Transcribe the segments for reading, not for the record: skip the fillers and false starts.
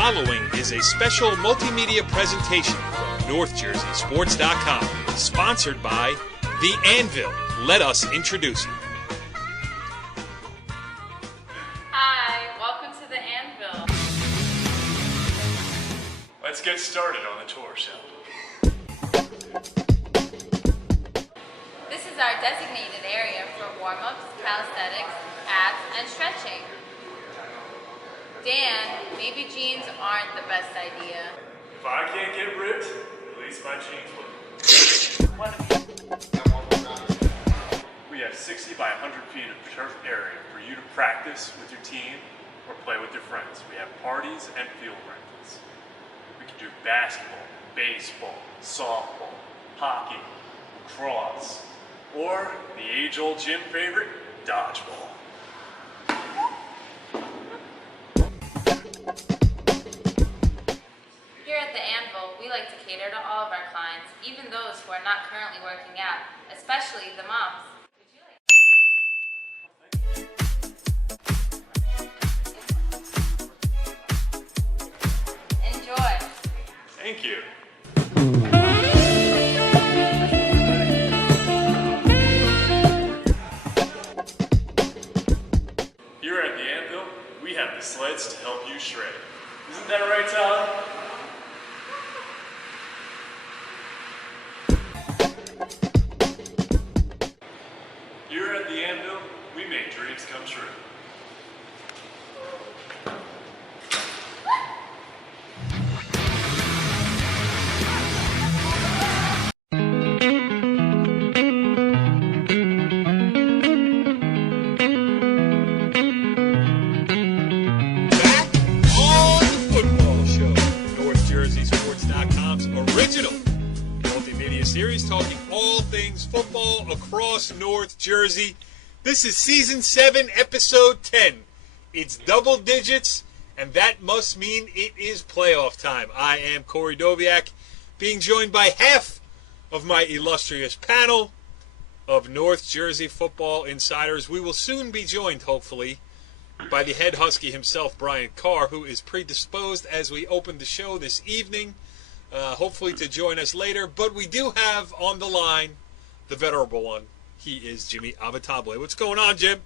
following is a special multimedia presentation from NorthJerseySports.com, sponsored by The Anvil. Let us introduce you. Hi, welcome to The Anvil. Let's get started on the tour, shall we? This is our designated area for warm-ups, calisthenics, abs, and stretching. Dan, maybe jeans aren't the best idea. If I can't get ripped, at least my jeans will. We have 60 by 100 feet of turf area for you to practice with your team or play with your friends. We have parties and field rentals. We can do basketball, baseball, softball, hockey, lacrosse, or the age-old gym favorite, dodgeball. Here at The Anvil, we like to cater to all of our clients, even those who are not currently working out, especially the moms. Enjoy. Thank you. Here at The Anvil, we have the sleds to help you shred. Isn't that right, Tyler? Here at The Anvil, we make dreams come true. NorthJerseySports.com's original multimedia series talking all things football across North Jersey. This is Season 7, Episode 10. It's double digits, and that must mean it is playoff time. I am Corey Doviak, being joined by half of my illustrious panel of North Jersey football insiders. We will soon be joined, hopefully, by the head Husky himself, Brian Carr, who is predisposed as we open the show this evening, hopefully to join us later. But we do have on the line the venerable one. He is Jimmy Avatable. What's going on, Jim?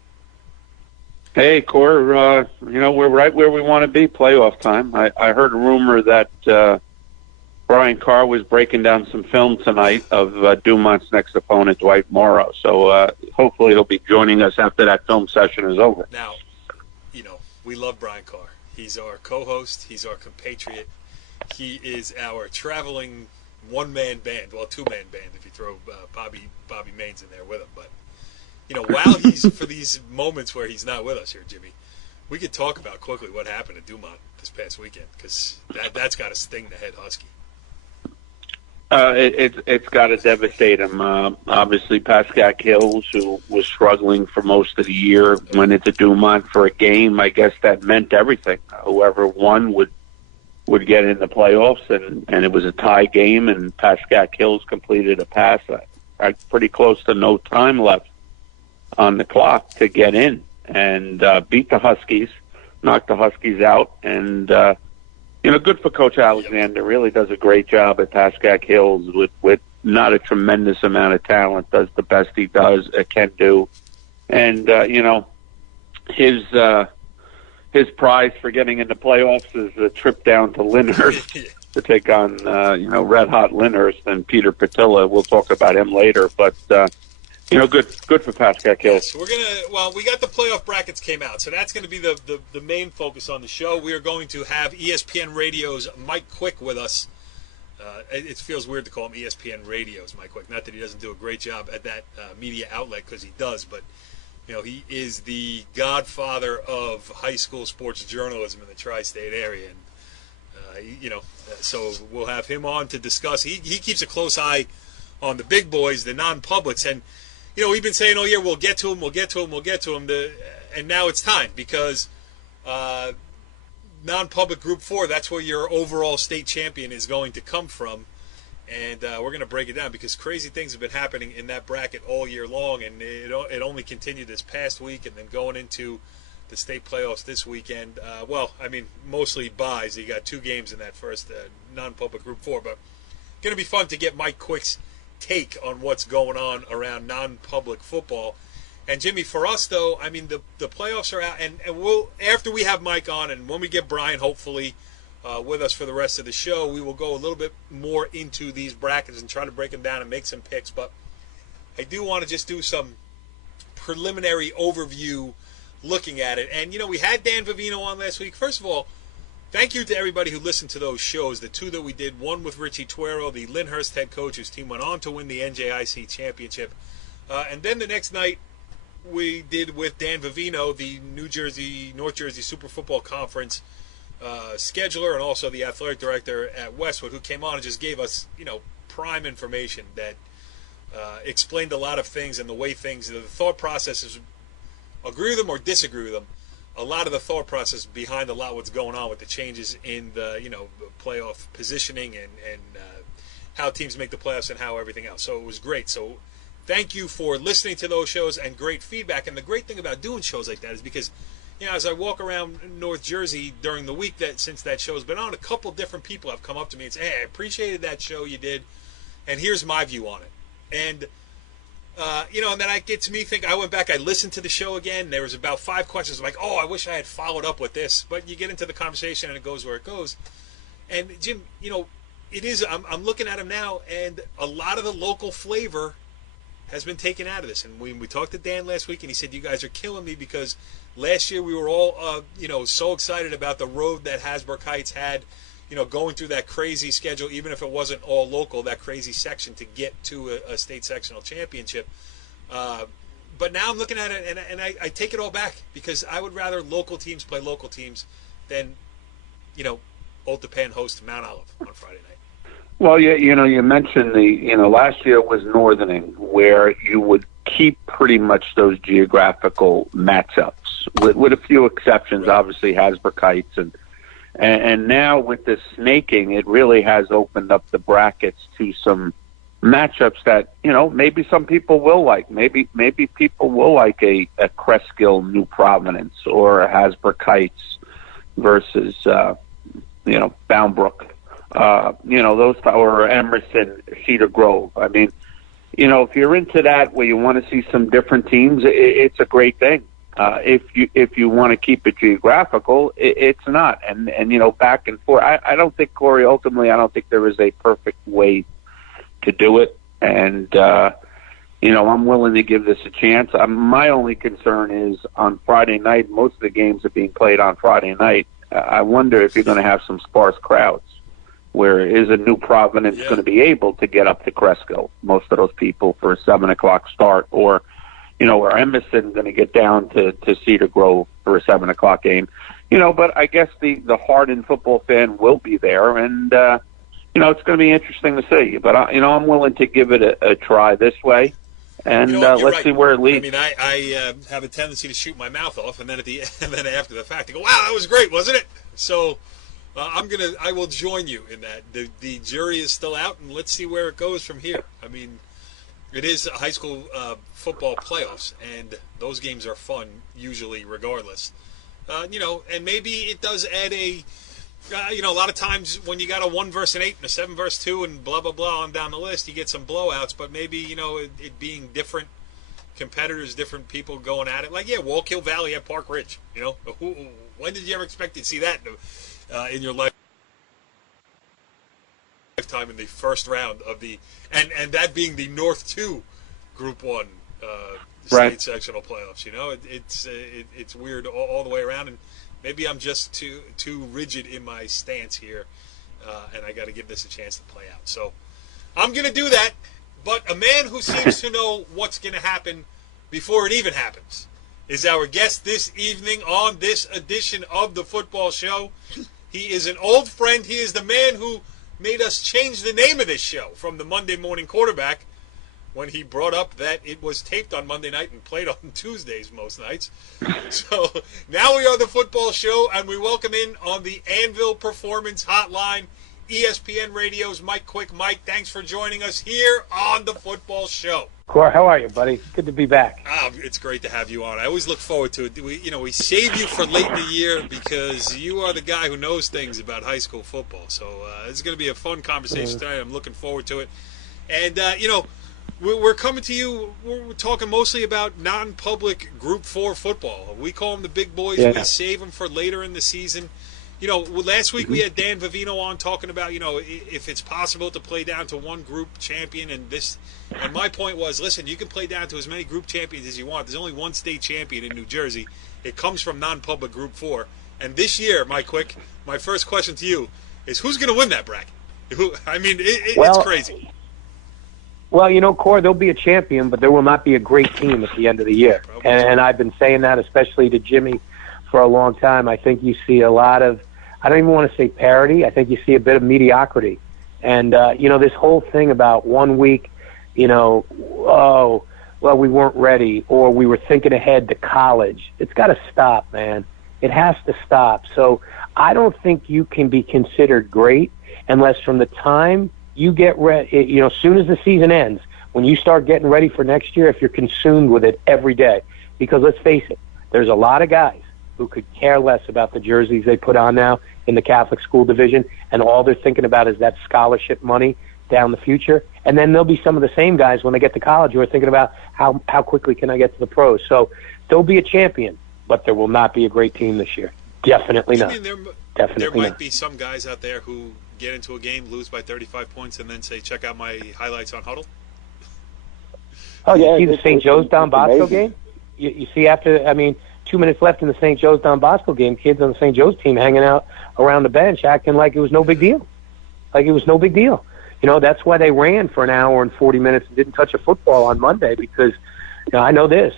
Hey, Cor. We're right where we want to be, playoff time. I heard a rumor that Brian Carr was breaking down some film tonight of Dumont's next opponent, Dwight Morrow. So hopefully he'll be joining us after that film session is over. Now, we love Brian Carr. He's our co-host. He's our compatriot. He is our traveling one-man band. Well, two-man band if you throw Bobby Maines in there with him. But, while he's, for these moments where he's not with us here, Jimmy, we could talk about quickly what happened at Dumont this past weekend, because that's got to sting the head Husky. It's got to devastate him. Obviously, Pascal Hills, who was struggling for most of the year, went into Dumont for a game. I guess that meant everything. Whoever won would get in the playoffs, and it was a tie game, and Pascal Hills completed a pass pretty close to no time left on the clock to get in, and beat the Huskies, knocked the Huskies out, and good for Coach Alexander. Really does a great job at Pascal Hills with not a tremendous amount of talent. Does the best he can do, and his prize for getting into playoffs is a trip down to Lyndhurst to take on red hot Lyndhurst and Peter Patilla. We'll talk about him later, but good for Pascal Hills. Yes, we got the playoff brackets came out, so that's going to be the main focus on the show. We are going to have ESPN Radio's Mike Quick with us. It feels weird to call him ESPN Radio's Mike Quick. Not that he doesn't do a great job at that media outlet, because he does, but he is the godfather of high school sports journalism in the tri-state area, and so we'll have him on to discuss. He keeps a close eye on the big boys, the non-publics, and we've been saying all year we'll get to him, and now it's time, because non-public Group 4, that's where your overall state champion is going to come from. And we're going to break it down, because crazy things have been happening in that bracket all year long, and it only continued this past week, and then going into the state playoffs this weekend. Mostly buys. You got 2 games in that first non-public Group 4, but going to be fun to get Mike Quick's take on what's going on around non-public football. And Jimmy, for us though, I mean the playoffs are out, and we'll, after we have Mike on, and when we get Brian hopefully with us for the rest of the show, we will go a little bit more into these brackets and try to break them down and make some picks. But I do want to just do some preliminary overview looking at it. And we had Dan Vivino on last week. First of all, thank you to everybody who listened to those shows, the 2 that we did, one with Richie Tuero, the Lyndhurst head coach whose team went on to win the NJIC championship, and then the next night we did with Dan Vivino, the North Jersey Super Football Conference scheduler and also the athletic director at Westwood, who came on and just gave us, prime information that explained a lot of things and the way things, the thought processes, agree with them or disagree with them. A lot of the thought process behind a lot what's going on with the changes in the, playoff positioning and how teams make the playoffs and how everything else. So it was great. So thank you for listening to those shows and great feedback. And the great thing about doing shows like that is because, as I walk around North Jersey during the week since that show's been on, a couple different people have come up to me and said, hey, I appreciated that show you did, and here's my view on it. And, and then it gets me thinking, I went back, I listened to the show again, there was about 5 questions like, oh, I wish I had followed up with this. But you get into the conversation and it goes where it goes. And, Jim, it is, I'm looking at him now, and a lot of the local flavor has been taken out of this. And we talked to Dan last week, and he said, you guys are killing me because last year we were all, so excited about the road that Hasbrook Heights had, going through that crazy schedule, even if it wasn't all local, that crazy section to get to a state sectional championship. But now I'm looking at it, and I take it all back because I would rather local teams play local teams than, Old Tappan host Mount Olive on Friday night. Well, you mentioned last year was northerning, where you would keep pretty much those geographical matchups, with a few exceptions, right. Obviously Hasbrook Heights, and now with the snaking, it really has opened up the brackets to some matchups that, maybe some people will like. Maybe people will like a Cresskill New Providence or a Hasbrook Heights versus, Boundbrook. Those, or Emerson, Cedar Grove. I mean, if you're into that where you want to see some different teams, it's a great thing. If you want to keep it geographical, it's not. And back and forth. I don't think, Corey, ultimately, I don't think there is a perfect way to do it. And, I'm willing to give this a chance. My only concern is on Friday night, most of the games are being played on Friday night. I wonder if you're going to have some sparse crowds. Where is a New Providence going to be able to get up to Cresco? Most of those people for a 7:00 start, or or Emerson going to get down to Cedar Grove for a 7:00 game. But I guess the hardened football fan will be there, and it's going to be interesting to see. But I'm willing to give it a try this way, and let's see where it leads. I mean, I have a tendency to shoot my mouth off, and then then after the fact, I go, "Wow, that was great, wasn't it?" So. I will join you in that. The jury is still out, and let's see where it goes from here. I mean, it is high school football playoffs, and those games are fun usually, regardless. And maybe it does add a lot of times when you got a 1 versus 8 and a 7 versus 2 and blah blah blah on down the list, you get some blowouts. But maybe it being different competitors, different people going at it. Like Wallkill Valley at Park Ridge. When did you ever expect to see that? In your lifetime in the first round of the and that being the North 2 Group 1 state sectional playoffs. It's weird all the way around, and maybe I'm just too rigid in my stance here, and I got to give this a chance to play out. So I'm going to do that, but a man who seems to know what's going to happen before it even happens is our guest this evening on this edition of the football show. He is an old friend. He is the man who made us change the name of this show from the Monday Morning Quarterback when he brought up that it was taped on Monday night and played on Tuesdays most nights. So now we are the football show, and we welcome in on the Anvil Performance Hotline ESPN Radio's Mike Quick. Mike, thanks for joining us here on The Football Show. Cor, how are you, buddy? Good to be back. It's great to have you on. I always look forward to it. We save you for late in the year because you are the guy who knows things about high school football. So it's going to be a fun conversation tonight. I'm looking forward to it. And, we're coming to you. We're talking mostly about non-public Group 4 football. We call them the big boys. Yeah. We save them for later in the season. Last week we had Dan Vivino on talking about, if it's possible to play down to one group champion and my point was, listen, you can play down to as many group champions as you want. There's only one state champion in New Jersey. It comes from non-public Group 4. And this year, Mike Quick, my first question to you is who's going to win that bracket? It's crazy. Well, Cor, there'll be a champion, but there will not be a great team at the end of the year. And I've been saying that, especially to Jimmy, for a long time. I think you see a lot of, I don't even want to say parity. I think you see a bit of mediocrity. And, this whole thing about 1 week, we weren't ready, or we were thinking ahead to college. It's got to stop, man. It has to stop. So I don't think you can be considered great unless from the time you get ready, as soon as the season ends, when you start getting ready for next year, if you're consumed with it every day. Because let's face it, there's a lot of guys who could care less about the jerseys they put on now in the Catholic school division, and all they're thinking about is that scholarship money down the future. And then there'll be some of the same guys when they get to college who are thinking about how quickly can I get to the pros. So there'll be a champion, but there will not be a great team this year. Definitely not. There might be some guys out there who get into a game, lose by 35 points, and then say, check out my highlights on Huddle? Oh, you see the St. Joe's Don Bosco game? You see 2 minutes left in the St. Joe's Don Bosco game, kids on the St. Joe's team hanging out around the bench acting like it was no big deal. That's why they ran for an hour and 40 minutes and didn't touch a football on Monday because, I know this.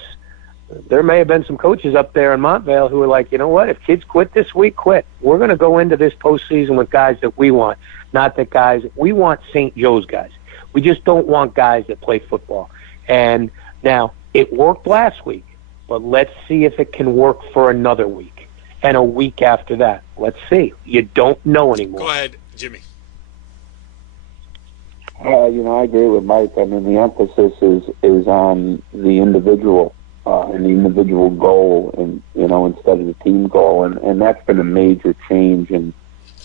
There may have been some coaches up there in Montvale who were like, you know what, if kids quit this week, quit. We're going to go into this postseason with guys that we want, not that guys. We want St. Joe's guys. We just don't want guys that play football. And now, it worked last week, but let's see if it can work for another week and a week after that. Let's see. You don't know anymore. Go ahead, Jimmy. I agree with Mike. I mean, the emphasis is on the individual and the individual goal, and instead of the team goal, and that's been a major change in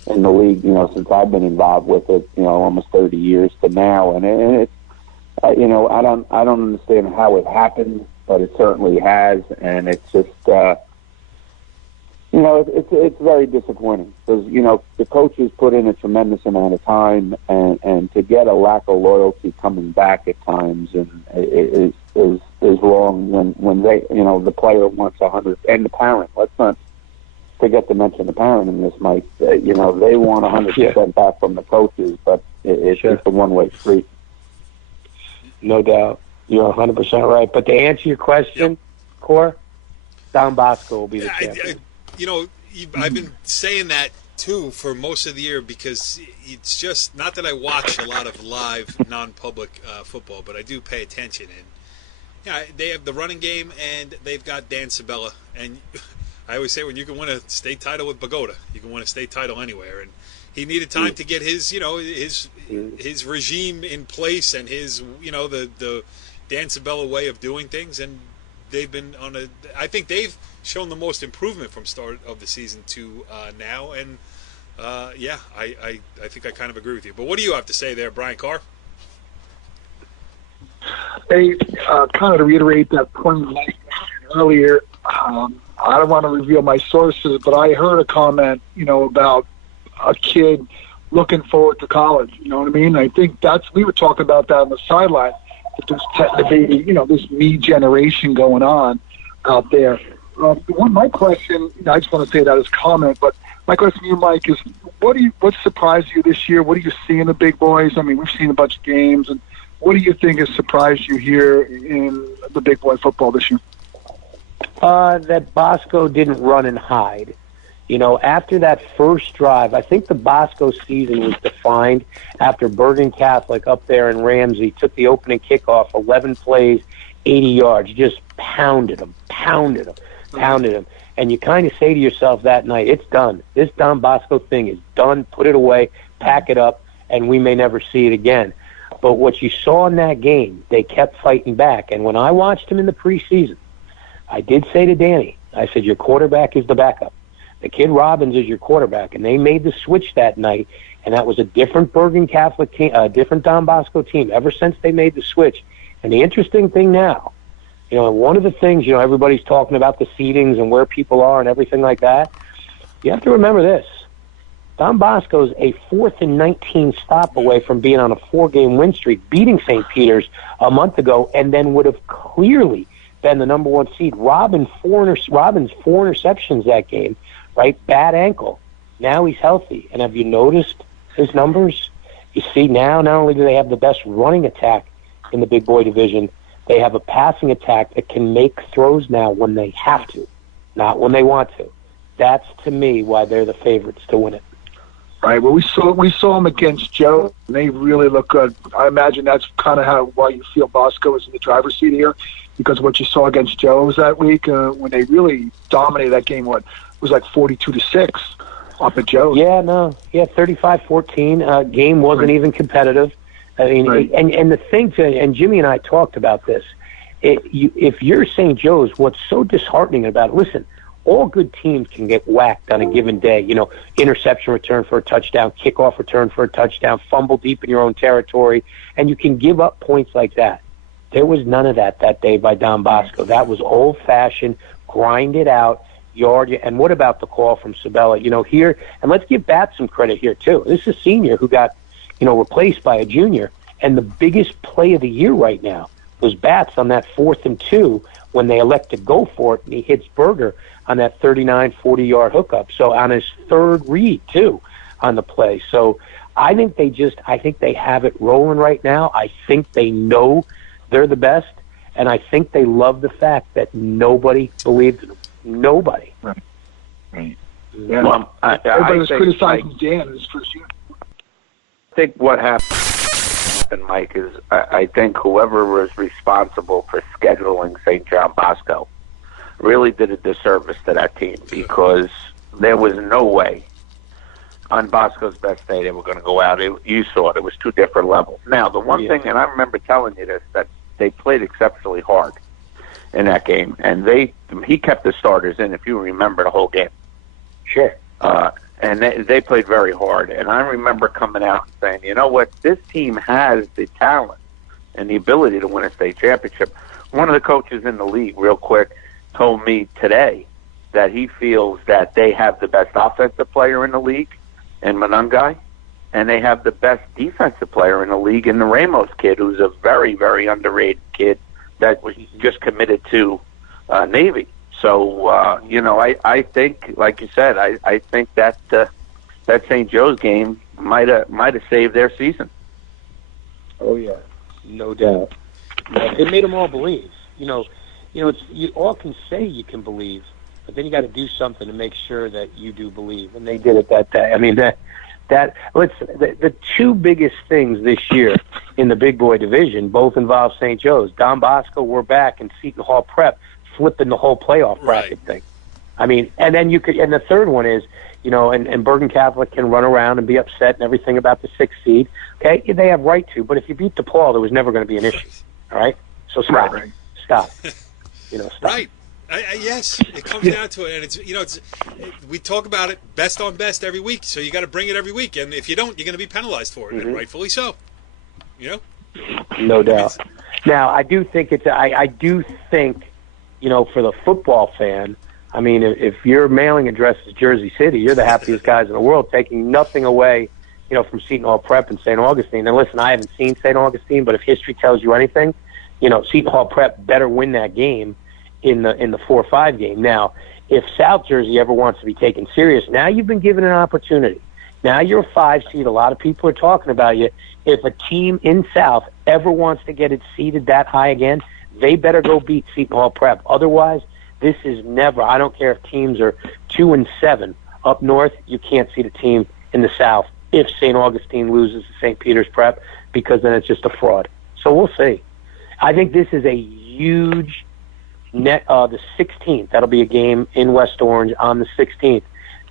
the league. Since I've been involved with it, almost 30 years to now, and it's I don't understand how it happened, but it certainly has, and it's just it's very disappointing because the coaches put in a tremendous amount of time, and to get a lack of loyalty coming back at times and is wrong when they the player wants 100 and the parent. Let's not forget to mention the parent in this, Mike. They want 100% back from the coaches, but it's just a one-way street. No doubt. You're 100% right. But to answer your question, Cor, Don Bosco will be the champion. I've been saying that, too, for most of the year because it's just, not that I watch a lot of live, non-public football, but I do pay attention. And they have the running game, and they've got Dan Sabella. And I always say when you can win a state title with Bogota, you can win a state title anywhere. And he needed time to get his regime in place and his, the Dan Sabella way of doing things. And they've been I think they've shown the most improvement from start of the season to now. And, I think I kind of agree with you. But what do you have to say there, Brian Carr? Hey, kind of to reiterate that point earlier, I don't want to reveal my sources, but I heard a comment, about a kid looking forward to college. You know what I mean? I think we were talking about that on the sideline. That there's technically, this me generation going on out there. My question, I just want to say that as a comment, but my question to you, Mike, is what surprised you this year? What do you see in the big boys? I mean, we've seen a bunch of games, and what do you think has surprised you here in the big boy football this year? That Bosco didn't run and hide. After that first drive, I think the Bosco season was defined after Bergen Catholic up there in Ramsey took the opening kickoff, 11 plays, 80 yards, just pounded them. And you kind of say to yourself that night, it's done. This Don Bosco thing is done. Put it away. pack it up, and we may never see it again. But what you saw in that game, they kept fighting back. And when I watched them in the preseason, I did say to Danny, I said, your quarterback is the backup. The kid Robbins is your quarterback. And they made the switch that night, and that was a different Bergen Catholic team, a different Don Bosco team ever since they made the switch. And the interesting thing now, one of the things, everybody's talking about the seedings and where people are and everything like that. You have to remember this. Don Bosco's a 4th and 19 stop away from being on a 4-game win streak, beating St. Peter's a month ago, and then would have clearly been the number 1 seed. Robbins 4 interceptions that game, right? Bad ankle. Now he's healthy. And have you noticed his numbers? You see now, not only do they have the best running attack in the big boy division, they have a passing attack that can make throws now when they have to, not when they want to. That's, to me, why they're the favorites to win it. Right. Well, we saw them against Joe, and they really look good. I imagine that's kind of why you feel Bosco is in the driver's seat here, because what you saw against Joe's that week when they really dominated that game, it was like 42-6 up at Joe's. 35-14. Game wasn't even competitive. I mean, right. and the thing and Jimmy and I talked about this. If you're St. Joe's, what's so disheartening about it? Listen. All good teams can get whacked on a given day. Interception return for a touchdown, kickoff return for a touchdown, fumble deep in your own territory, and you can give up points like that. There was none of that day by Don Bosco. That was old-fashioned, grind it out, yard. And what about the call from Sabella? Here, and let's give Bat some credit here, too. This is a senior who got, replaced by a junior, and the biggest play of the year right now was Bats on that 4th and 2 when they elect to go for it, and he hits Berger on that 39, 40-yard hookup. So on his 3rd read, too, on the play. So I think they have it rolling right now. I think they know they're the best, and I think they love the fact that nobody believed in them. Nobody. Right. Yeah. Well, everybody was criticizing Dan in his first year. I think what happened, Mike, is I think whoever was responsible for scheduling St. John Bosco really did a disservice to that team, because there was no way on Bosco's best day they were going to go out. You saw it. It was 2 different levels. Now, the one thing, and I remember telling you this, that they played exceptionally hard in that game, and he kept the starters in, if you remember the whole game. Sure. And they played very hard. And I remember coming out and saying, you know what, this team has the talent and the ability to win a state championship. One of the coaches in the league, real quick, told me today that he feels that they have the best offensive player in the league in Monungai, and they have the best defensive player in the league in the Ramos kid, who's a very, very underrated kid that was just committed to Navy. So, I think, like you said, I think that that St. Joe's game might have saved their season. Oh, yeah. No doubt. It made them all believe. You all can say you can believe, but then you got to do something to make sure that you do believe. And they did it that day. I mean, the 2 biggest things this year in the big boy division both involve St. Joe's. Don Bosco, we're back, and Seton Hall Prep flipping the whole playoff bracket thing. I mean, and then and the third one is, and Bergen Catholic can run around and be upset and everything about the 6th seed. Okay, they have right to, but if you beat DePaul, there was never going to be an issue. All right, so stop. Right. Stop. Stop. Right. Yes, it comes down to it, and it's we talk about it best on best every week, so you got to bring it every week, and if you don't, you're going to be penalized for it, and rightfully so. No doubt. Now, I do think I do think, for the football fan, I mean, if your mailing address is Jersey City, you're the happiest guys in the world, taking nothing away, from Seton Hall Prep and St. Augustine. And listen, I haven't seen St. Augustine, but if history tells you anything, Seton Hall Prep better win that game in the 4-5 game. Now, if South Jersey ever wants to be taken serious, now you've been given an opportunity. Now you're a 5 seed. A lot of people are talking about you. If a team in South ever wants to get it seeded that high again, they better go beat Seton Hall Prep. Otherwise, this is never. I don't care if teams are 2-7 up north. You can't seed a team in the South if St. Augustine loses to St. Peter's Prep, because then it's just a fraud. So we'll see. I think this is a huge the 16th. That'll be a game in West Orange on the 16th.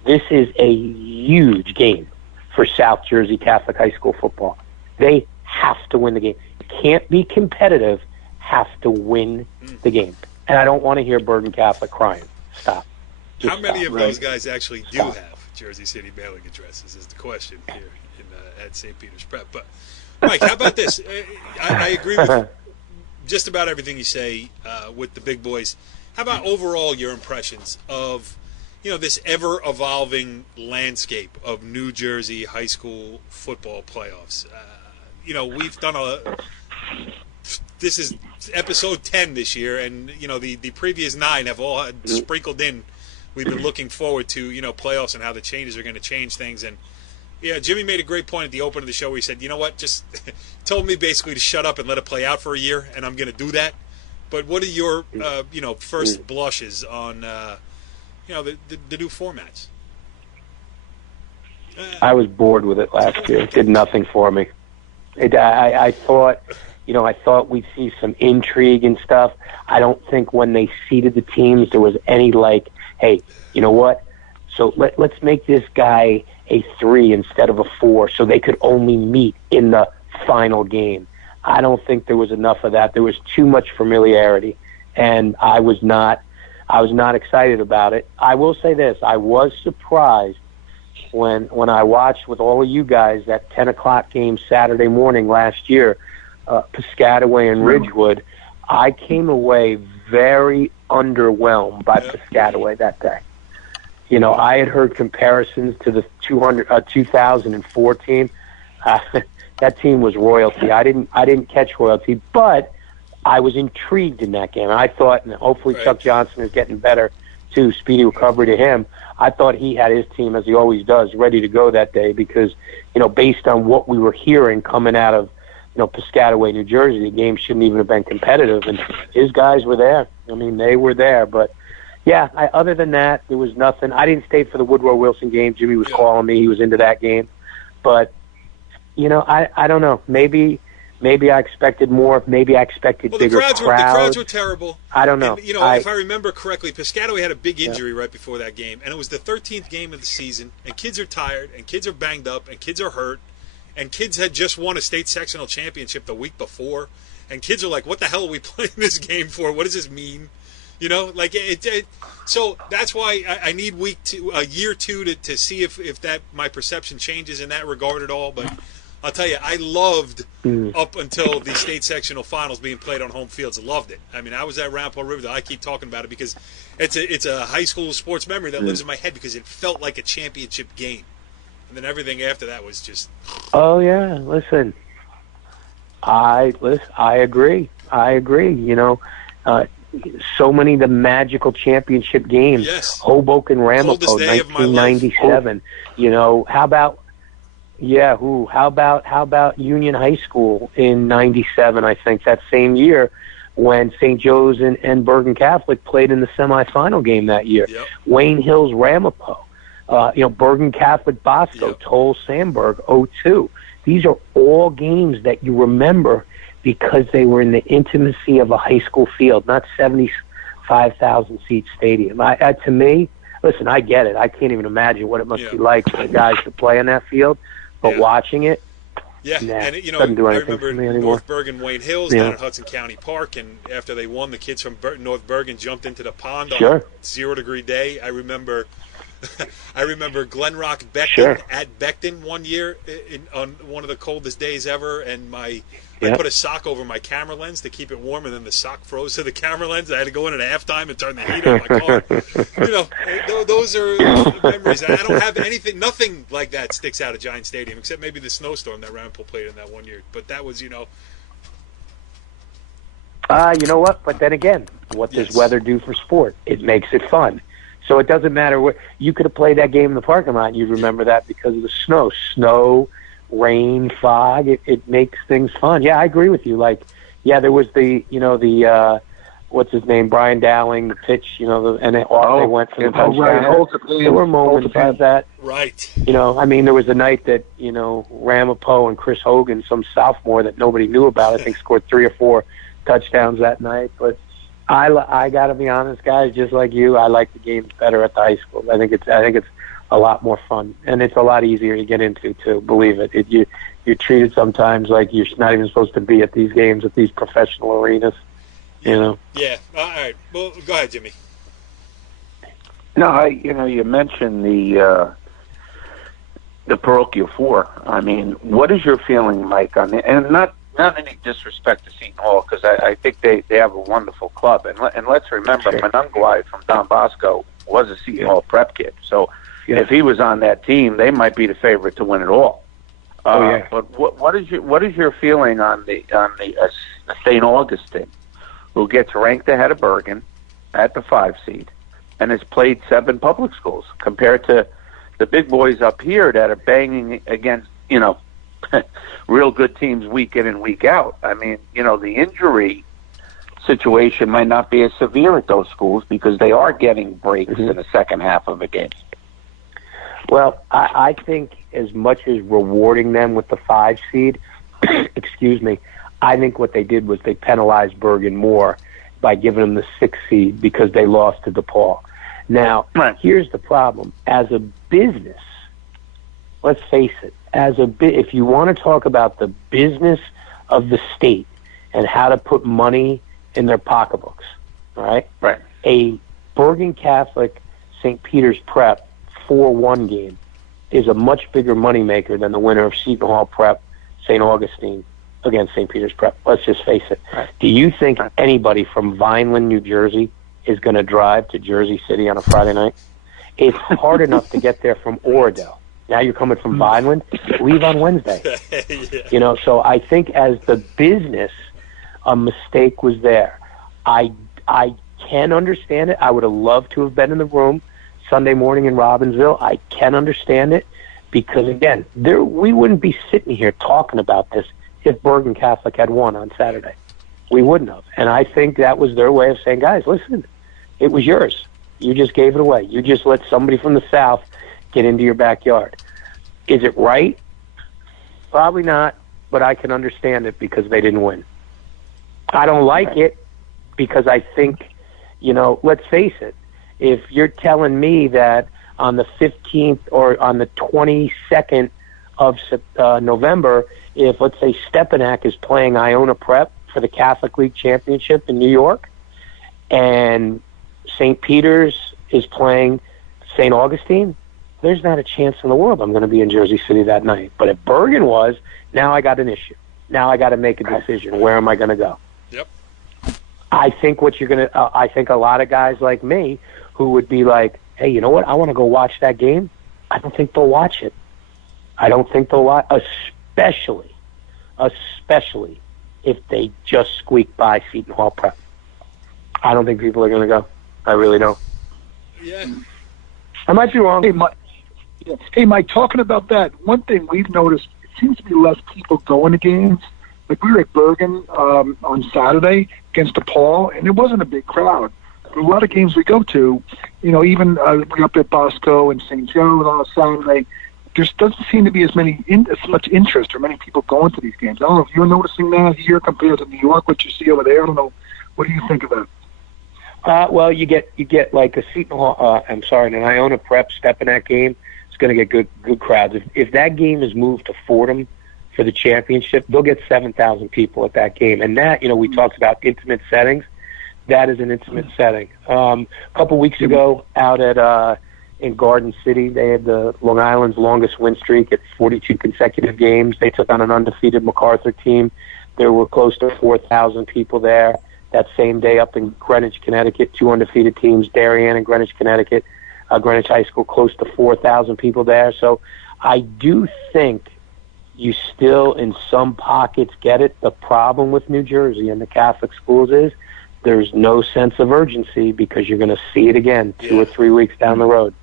This is a huge game for South Jersey Catholic High School football. They have to win the game. Can't be competitive, have to win the game. And I don't want to hear Bergen Catholic crying. Stop. Just How many stop, of right? those guys actually do have Jersey City mailing addresses is the question here at St. Peter's Prep. But, Mike, how about this? I agree with just about everything you say with the big boys. How about overall your impressions of, this ever-evolving landscape of New Jersey high school football playoffs? We've done this is episode 10 this year, and, the previous 9 have all had sprinkled in. We've been looking forward to, playoffs and how the changes are going to change things. And, yeah, Jimmy made a great point at the open of the show where he said, you know what, just told me basically to shut up and let it play out for a year, and I'm going to do that. But what are your, first blushes on, the new formats? I was bored with it last year. It did nothing for me. I thought, I thought we'd see some intrigue and stuff. I don't think when they seeded the teams there was any hey, you know what? So let's make this guy a 3 instead of a 4 so they could only meet in the final game. I don't think there was enough of that. There was too much familiarity, and I was not excited about it. I will say this. I was surprised when I watched with all of you guys that 10 o'clock game Saturday morning last year, Piscataway and Ridgewood. I came away very underwhelmed by Piscataway that day. I had heard comparisons to the 2004 team. That team was royalty. I didn't catch royalty, but I was intrigued in that game. I thought, and hopefully Chuck Johnson is getting better too. Speedy recovery to him. I thought he had his team, as he always does, ready to go that day because, based on what we were hearing coming out of, Piscataway, New Jersey, the game shouldn't even have been competitive, and his guys were there. I mean, they were there, but yeah, other than that, there was nothing. I didn't stay for the Woodrow Wilson game. Jimmy was calling me. He was into that game. But, I don't know. Maybe I expected more. Maybe I expected bigger crowds. The crowds were terrible. I don't know. And, if I remember correctly, Piscataway had a big injury right before that game, and it was the 13th game of the season, and kids are tired, and kids are banged up, and kids are hurt, and kids had just won a state sectional championship the week before, and kids are like, what the hell are we playing this game for? What does this mean? So that's why I need year 2 to see if that my perception changes in that regard at all. But I'll tell you, I loved up until the state sectional finals being played on home fields. I loved it. I mean, I was at Ramapo Riverdale. I keep talking about it because it's a high school sports memory that lives in my head because it felt like a championship game. And then everything after that was just... Oh, yeah. Listen, I agree. So many of the magical championship games. Yes. Hoboken Ramapo, 1997. How about Union High School in 97, I think, that same year when St. Joe's and Bergen Catholic played in the semifinal game that year. Yep. Wayne Hills Ramapo. Bergen Catholic Bosco, Toll Sandburg, 02. These are all games that you remember because they were in the intimacy of a high school field, not 75,000-seat stadium. To me, listen, I get it. I can't even imagine what it must be like for the guys to play on that field, but watching it, and doesn't do I anything remember for me anymore. North Bergen, Wayne Hills down at Hudson County Park, and after they won, the kids from North Bergen jumped into the pond on a 0-degree day. I remember Glen Rock Beckton at Beckton one year on one of the coldest days ever, and I put a sock over my camera lens to keep it warm, and then the sock froze to the camera lens. I had to go in at halftime and turn the heat on my car. Those are memories. I don't have nothing like that sticks out of Giant Stadium, except maybe the snowstorm that Ramapo played in that one year. But that was, you know what? But then again, what does weather do for sport? It makes it fun. So it doesn't matter what you could have played that game in the parking lot and you'd remember that because of the snow, rain, fog. It makes things fun. Yeah, I agree with you. There was the what's his name, Brian Dowling, the pitch, they went for the touchdown. There were moments like that. Right. There was a night that, Ramapo and Chris Hogan, some sophomore that nobody knew about, I think scored 3 or 4 touchdowns that night. But I got to be honest, guys, just like you, I like the games better at the high school. I think it's a lot more fun, and it's a lot easier to get into too. Believe it. You're treated sometimes like you're not even supposed to be at these games at these professional arenas. You know. Yeah. All right. Well, go ahead, Jimmy. No, you mentioned the parochial four. I mean, what is your feeling, Mike, on it? And not any disrespect to Seton Hall, because I think they have a wonderful club. And let's remember, Manungwai from Don Bosco was a Seton Hall prep kid. So if he was on that team, they might be the favorite to win it all. But what is your feeling on the St. Augustine, who gets ranked ahead of Bergen at the 5 seed and has played 7 public schools, compared to the big boys up here that are banging against, real good teams week in and week out? I mean, the injury situation might not be as severe at those schools because they are getting breaks in the second half of a game. Well, I think as much as rewarding them with the 5 seed, excuse me, I think what they did was they penalized Bergen more by giving them the 6 seed because they lost to DePaul. Now, here's the problem. As a business, let's face it, if you want to talk about the business of the state and how to put money in their pocketbooks, right? A Bergen Catholic St. Peter's Prep 4-1 game is a much bigger moneymaker than the winner of Seton Hall Prep St. Augustine against St. Peter's Prep. Let's just face it. Do you think anybody from Vineland, New Jersey, is going to drive to Jersey City on a Friday night? It's hard enough to get there from Oradell. Now you're coming from Vineland, leave on Wednesday. So I think as the business, a mistake was there. I can understand it. I would have loved to have been in the room Sunday morning in Robbinsville. I can understand it because, again, we wouldn't be sitting here talking about this if Bergen Catholic had won on Saturday. We wouldn't have. And I think that was their way of saying, guys, listen, it was yours. You just gave it away. You just let somebody from the South get into your backyard. Is it right? Probably not, but I can understand it because they didn't win. I don't like it because I think, let's face it, if you're telling me that on the 15th or on the 22nd of November, if, let's say, Stepanak is playing Iona Prep for the Catholic League Championship in New York, and St. Peter's is playing St. Augustine, there's not a chance in the world I'm going to be in Jersey City that night. But if Bergen was, now I got an issue. Now I got to make a decision. Where am I going to go? Yep. I think I think a lot of guys like me who would be like, hey, you know what? I want to go watch that game. I don't think they'll watch it. I don't think they'll watch, especially if they just squeak by Seton Hall Prep. I don't think people are going to go. I really don't. Yeah. I might be wrong. Hey, Mike, talking about that, one thing we've noticed, it seems to be less people going to games. Like, we were at Bergen on Saturday against DePaul, and it wasn't a big crowd. But a lot of games we go to, even we up at Bosco and St. Joe's on a Saturday, there doesn't seem to be as much interest or many people going to these games. I don't know if you're noticing that here compared to New York, what you see over there. I don't know. What do you think of that? Well, you get like a Seton Hall, an Iona Prep Stepanak game. It's going to get good crowds. If that game is moved to Fordham for the championship, they'll get 7,000 people at that game. And that, we talked about intimate settings. That is an intimate setting. A couple weeks ago, out at in Garden City, they had the Long Island's longest win streak at 42 consecutive games. They took on an undefeated MacArthur team. There were close to 4,000 people there. That same day up in Greenwich, Connecticut, 2 undefeated teams, Darien and Greenwich, Connecticut, Greenwich High School, close to 4,000 people there. So I do think you still, in some pockets, get it. The problem with New Jersey and the Catholic schools is there's no sense of urgency because you're going to see it again 2 or 3 weeks down the road.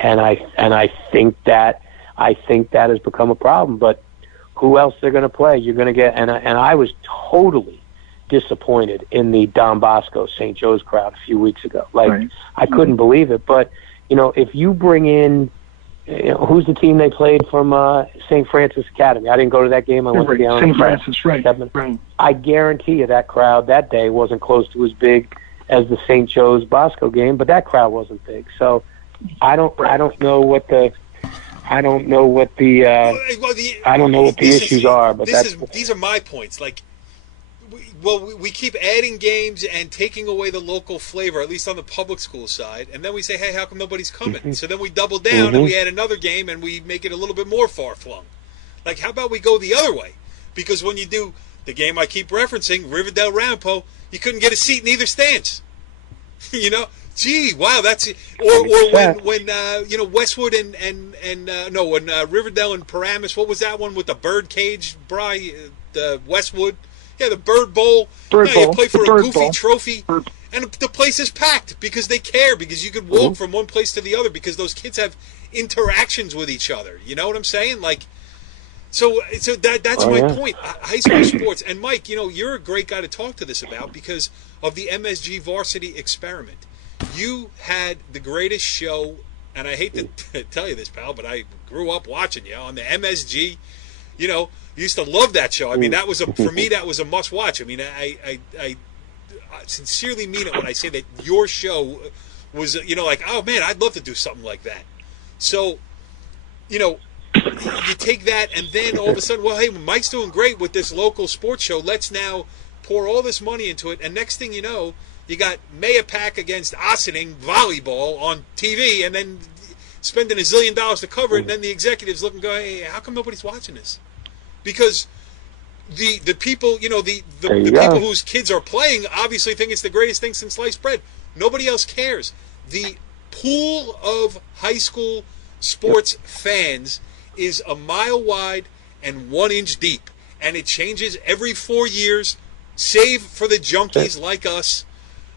And I think that has become a problem. But who else they're going to play? You're going to get, and I was totally disappointed in the Don Bosco St. Joe's crowd a few weeks ago. I couldn't believe it. But if you bring in, who's the team they played from St. Francis Academy? I didn't go to that game. I went to the St. Francis, right. I guarantee you that crowd that day wasn't close to as big as the St. Joe's Bosco game, but that crowd wasn't big. So, I don't know what the I don't know what the issues are, but these are my points. Like, we keep adding games and taking away the local flavor, at least on the public school side, and then we say, hey, how come nobody's coming? So then we double down and we add another game and we make it a little bit more far-flung. Like, how about we go the other way? Because when you do the game I keep referencing, Riverdale Rampo, you couldn't get a seat in either stands. You know? Gee, wow, that's it. Or when Westwood and when Riverdale and Paramus, what was that one with the bird cage, the Westwood? Yeah, the Bird Bowl. You play for a goofy trophy, and the place is packed because they care, because you could walk from one place to the other, because those kids have interactions with each other. You know what I'm saying? Like, so that's my point. High school sports, and Mike, you're a great guy to talk to this about because of the MSG varsity experiment. You had the greatest show, and I hate to tell you this, pal, but I grew up watching you on the MSG. Used to love that show. I mean, for me, that was a must watch. I mean, I sincerely mean it when I say that your show was, like, oh man, I'd love to do something like that. So, you take that, and then all of a sudden, well, hey, Mike's doing great with this local sports show. Let's now pour all this money into it, and next thing you know, you got Mayapack against Ossining volleyball on TV, and then spending $1 zillion to cover it, and then the executives look and go, hey, how come nobody's watching this? Because the people, the people whose kids are playing obviously think it's the greatest thing since sliced bread. Nobody else cares. The pool of high school sports fans is a mile wide and 1 inch deep, and it changes every 4 years, save for the junkies like us,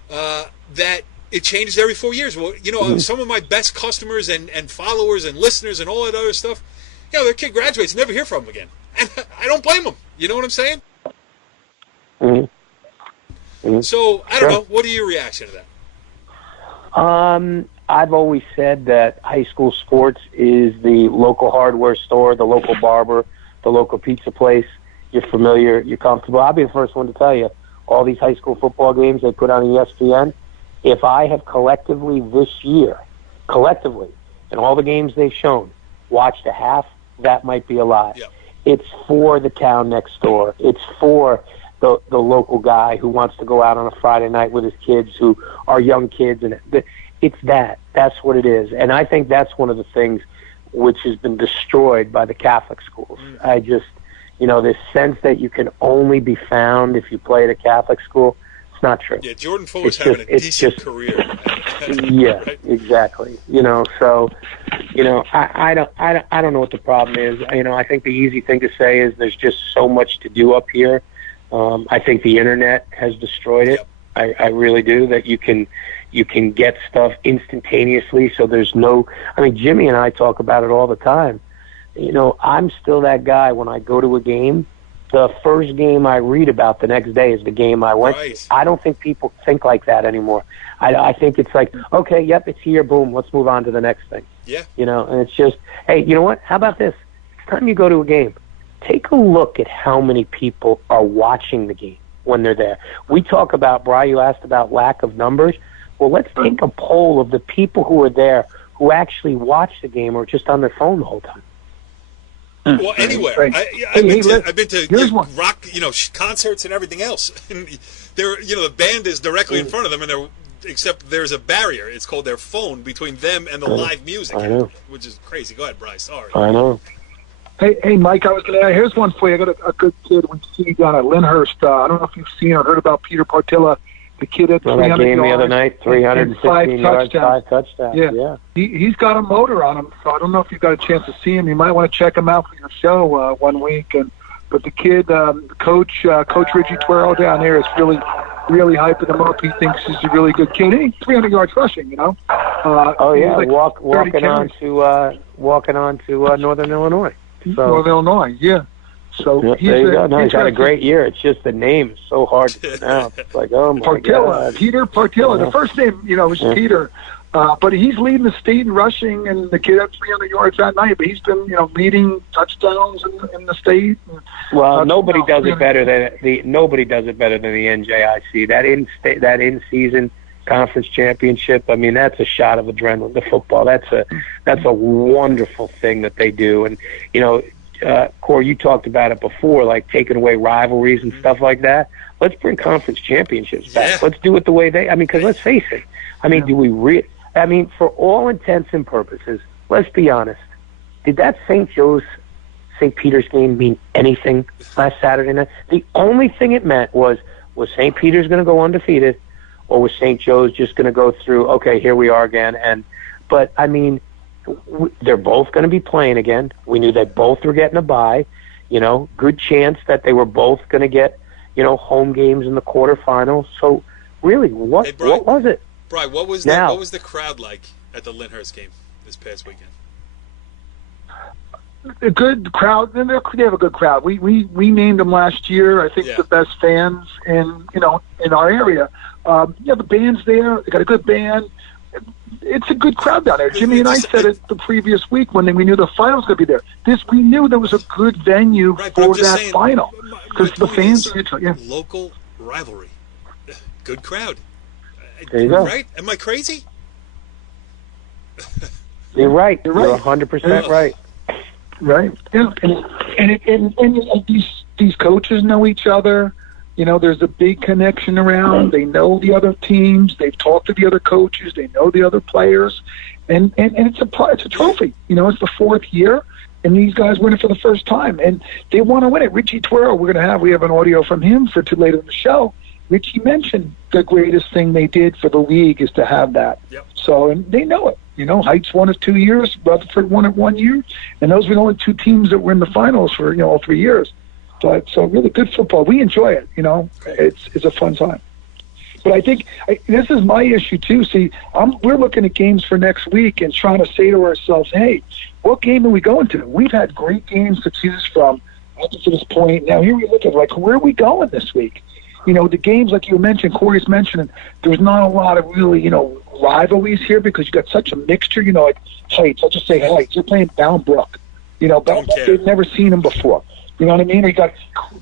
that it changes every 4 years. Well, some of my best customers and followers and listeners and all that other stuff, their kid graduates, never hear from them again. And I don't blame them. You know what I'm saying? So, I don't know. What are your reaction to that? I've always said that high school sports is the local hardware store, the local barber, the local pizza place. You're familiar, you're comfortable. I'll be the first one to tell you, all these high school football games they put on ESPN, if I have collectively this year, in all the games they've shown, watched a half, that might be a lie. Yep. It's for the town next door. It's for the local guy who wants to go out on a Friday night with his kids who are young kids. And it's that. That's what it is. And I think that's one of the things which has been destroyed by the Catholic schools. I just, this sense that you can only be found if you play at a Catholic school, it's not true. Yeah, Jordan Fuller's having a decent career. Yeah, right? Exactly. So, I don't know what the problem is. I think the easy thing to say is there's just so much to do up here. I think the internet has destroyed it. Yep. I really do. That you can get stuff instantaneously. So there's Jimmy and I talk about it all the time. I'm still that guy when I go to a game. The first game I read about the next day is the game I went to. I don't think people think like that anymore. I think it's like, okay, yep, it's here, boom, let's move on to the next thing. Yeah. And it's just, hey, you know what? How about this? Next time you go to a game, take a look at how many people are watching the game when they're there. We talk about, Bri, you asked about lack of numbers. Well, let's take a poll of the people who are there who actually watch the game or just on their phone the whole time. Well, anywhere. I've been to rock, concerts and everything else. And the band is directly in front of them, and except there's a barrier. It's called their phone between them and the live music, which is crazy. Go ahead, Bryce. Sorry. I know. Hey, Mike, I was going to add, here's one for you. I got a good kid we see down at Lyndhurst. I don't know if you've seen or heard about Peter Partilla, the kid at 300 that game yards. The other night, 316 yards, 5 touchdowns. Yeah. He's got a motor on him, so I don't know if you've got a chance to see him. You might want to check him out for your show one week. But the kid, Coach Richie Tuero down there is really hyping him up. He thinks he's a really good kid. Hey, 300 yards rushing, like walking on to Northern Illinois. So. Northern Illinois, yeah. So he's had a great year. It's just the name is so hard to pronounce. It's like, oh my God. Peter Partilla. The first name, is Peter. But he's leading the state in rushing, and the kid had 300 yards that night. But he's been, leading touchdowns in the state. Well, nobody does it better than the NJIC. That in season conference championship. I mean, that's a shot of adrenaline to football. That's a wonderful thing that they do. And, you know, Corey, you talked about it before, like taking away rivalries and stuff like that. Let's bring conference championships back. Yeah. Let's do it the way they, I mean, because let's face it. I mean, I mean, for all intents and purposes, let's be honest. Did that St. Joe's St. Peter's game mean anything last Saturday night? The only thing it meant was St. Peter's going to go undefeated, or was St. Joe's just going to go through, okay, here we are again. But, I mean, they're both going to be playing again. We knew they both were getting a bye. You know, good chance that they were both going to get, you know, home games in the quarterfinals. So, really, what was it? Brian, what was the crowd like at the Lyndhurst game this past weekend? A good crowd, and they have a good crowd. We named them last year. I think the best fans in our area. The band's there. They got a good band. It's a good crowd down there. Jimmy and I said it the previous week when we knew the final was going to be there. We knew there was a good venue for that final because the fans are into it. Local rivalry, good crowd. There you go. Right? Am I crazy? You're right. You're 100% right. Right. Yeah. And these coaches know each other. You know, there's a big connection around. They know the other teams. They've talked to the other coaches. They know the other players, and it's a trophy. You know, it's the fourth year, and these guys win it for the first time, and they want to win it. Richie Tuero, we have an audio from him for later in the show. Richie mentioned the greatest thing they did for the league is to have that. Yep. So, and they know it. You know, Heights won it 2 years, Rutherford won it 1 year, and those were the only two teams that were in the finals for, all 3 years. But so really good football. We enjoy it. You know, it's a fun time. But I think this is my issue too. See, we're looking at games for next week and trying to say to ourselves, hey, what game are we going to? We've had great games to choose from up to this point. Now here we look at where are we going this week? You know, the games like you mentioned, Corey's mentioning, there's not a lot of really, rivalries here because you got such a mixture. You know, like Heights. I'll just say Heights. You're playing Bound Brook. You know, Bound Brook, they've never seen them before. You know what I mean? Or you got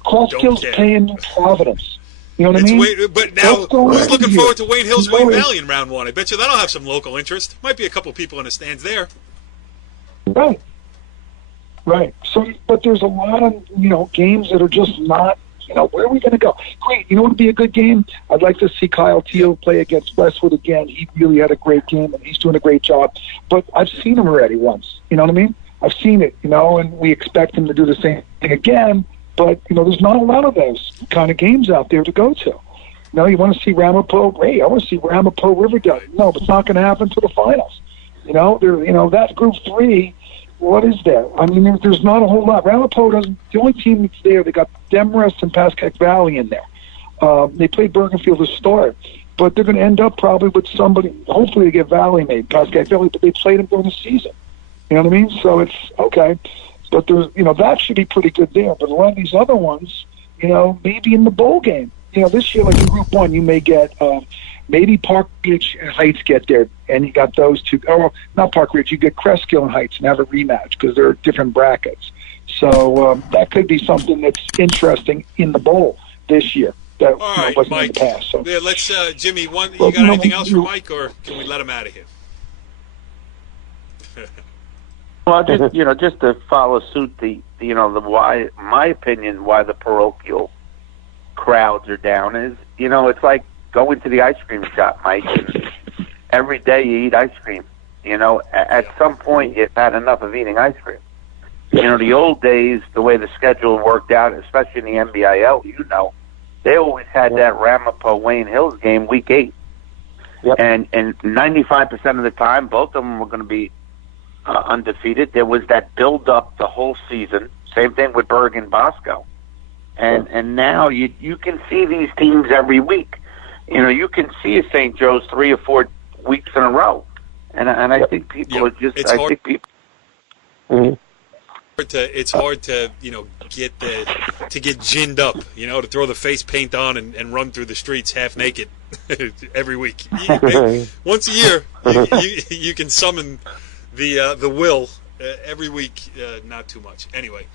Crosskill's playing New Providence. You know what I mean? But now, who's looking forward to Wayne Hills, Wayne Valley in round one? I bet you that'll have some local interest. Might be a couple people in the stands there. Right. So, but there's a lot of, games that are just not, where are we going to go? Great. You know what would be a good game? I'd like to see Kyle Teal play against Westwood again. He really had a great game, and he's doing a great job. But I've seen him already once. You know what I mean? I've seen it, and we expect him to do the same thing again. But, there's not a lot of those kind of games out there to go to. You want to see Ramapo? Great. I want to see Ramapo Riverdale. No, but it's not going to happen to the finals. That group 3, what is there? I mean, there's not a whole lot. Ramapo doesn't. The only team that's there, they got Demorest and Pascack Valley in there. They played Bergenfield to start, but they're going to end up probably with somebody. Hopefully, they get Valley made, Pascack Valley, but they played them during the season. You know what I mean? So it's okay, but there's that should be pretty good there. But a lot of these other ones, maybe in the bowl game. This year, like in Group 1, you may get maybe Park Ridge and Heights get there, and you got those two. Oh, not Park Ridge. You get Cresskill and Heights and have a rematch because they're different brackets. So that could be something that's interesting in the bowl this year. That all right, wasn't Mike. in the past. So. Yeah, let's Jimmy. You got anything else for Mike, or can we let him out of here? Well, just to follow suit, the why, my opinion, why the parochial crowds are down is, it's like going to the ice cream shop, Mike, and every day you eat ice cream. At some point you've had enough of eating ice cream. The old days, the way the schedule worked out, especially in the NBIL, they always had that Ramapo Wayne Hills game week 8. Yep. And 95% of the time, both of them were going to be undefeated. There was that build up the whole season. Same thing with Bergen Bosco. And now you can see these teams every week. You can see a St. Joe's 3 or 4 weeks in a row. And I think people are just Mm-hmm. It's hard to get ginned up, to throw the face paint on and run through the streets half naked every week. Once a year, you can summon the will every week. Not too much. Anyway,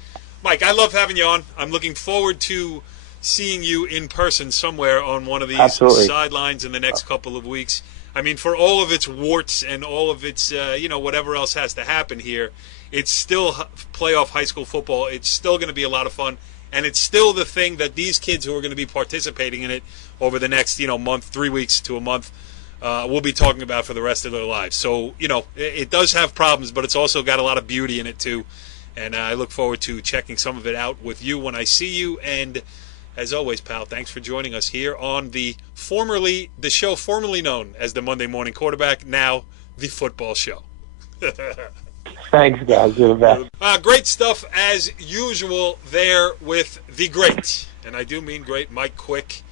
Mike, I love having you on. I'm looking forward to seeing you in person somewhere on one of these Absolutely. sidelines in the next couple of weeks. I mean, for all of its warts and all of its, whatever else has to happen here, it's still playoff high school football. It's still going to be a lot of fun, and it's still the thing that these kids who are going to be participating in it over the next, month, 3 weeks to a month, we'll be talking about for the rest of their lives. So, it does have problems, but it's also got a lot of beauty in it too. And I look forward to checking some of it out with you when I see you. And as always, pal, thanks for joining us here on the show formerly known as the Monday Morning Quarterback, now the Football Show. Thanks, guys. You're the best. Great stuff as usual there with the great, and I do mean great, Mike Quick.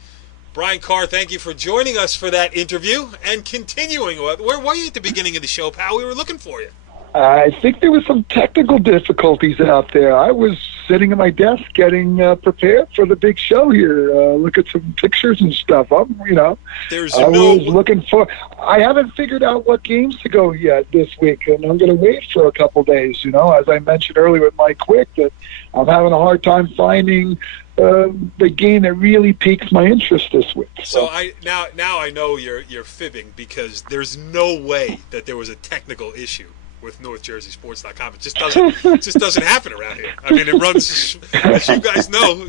Brian Carr, thank you for joining us for that interview and continuing. Where were you at the beginning of the show, pal? We were looking for you. I think there was some technical difficulties out there. I was sitting at my desk getting prepared for the big show here. Look at some pictures and stuff. I was looking for. I haven't figured out what games to go yet this week, and I'm going to wait for a couple days. As I mentioned earlier with Mike Quick, that I'm having a hard time finding the game that really piques my interest this week. So now I know you're fibbing, because there's no way that there was a technical issue with NorthJerseySports.com. It just doesn't happen around here. I mean, it runs, as you guys know,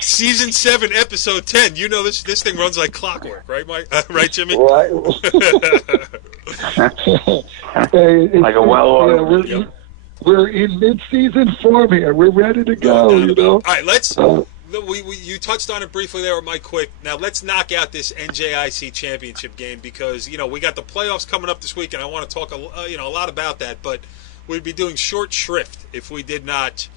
season 7, episode 10. This thing runs like clockwork, right, Mike? Right, Jimmy? Right. Like a well-oiled. We're in mid-season form here. We're ready to go. All right, let's. You touched on it briefly there with Mike Quick. Now let's knock out this NJIC championship game, because we got the playoffs coming up this week, and I want to talk a lot about that. But we'd be doing short shrift if we did not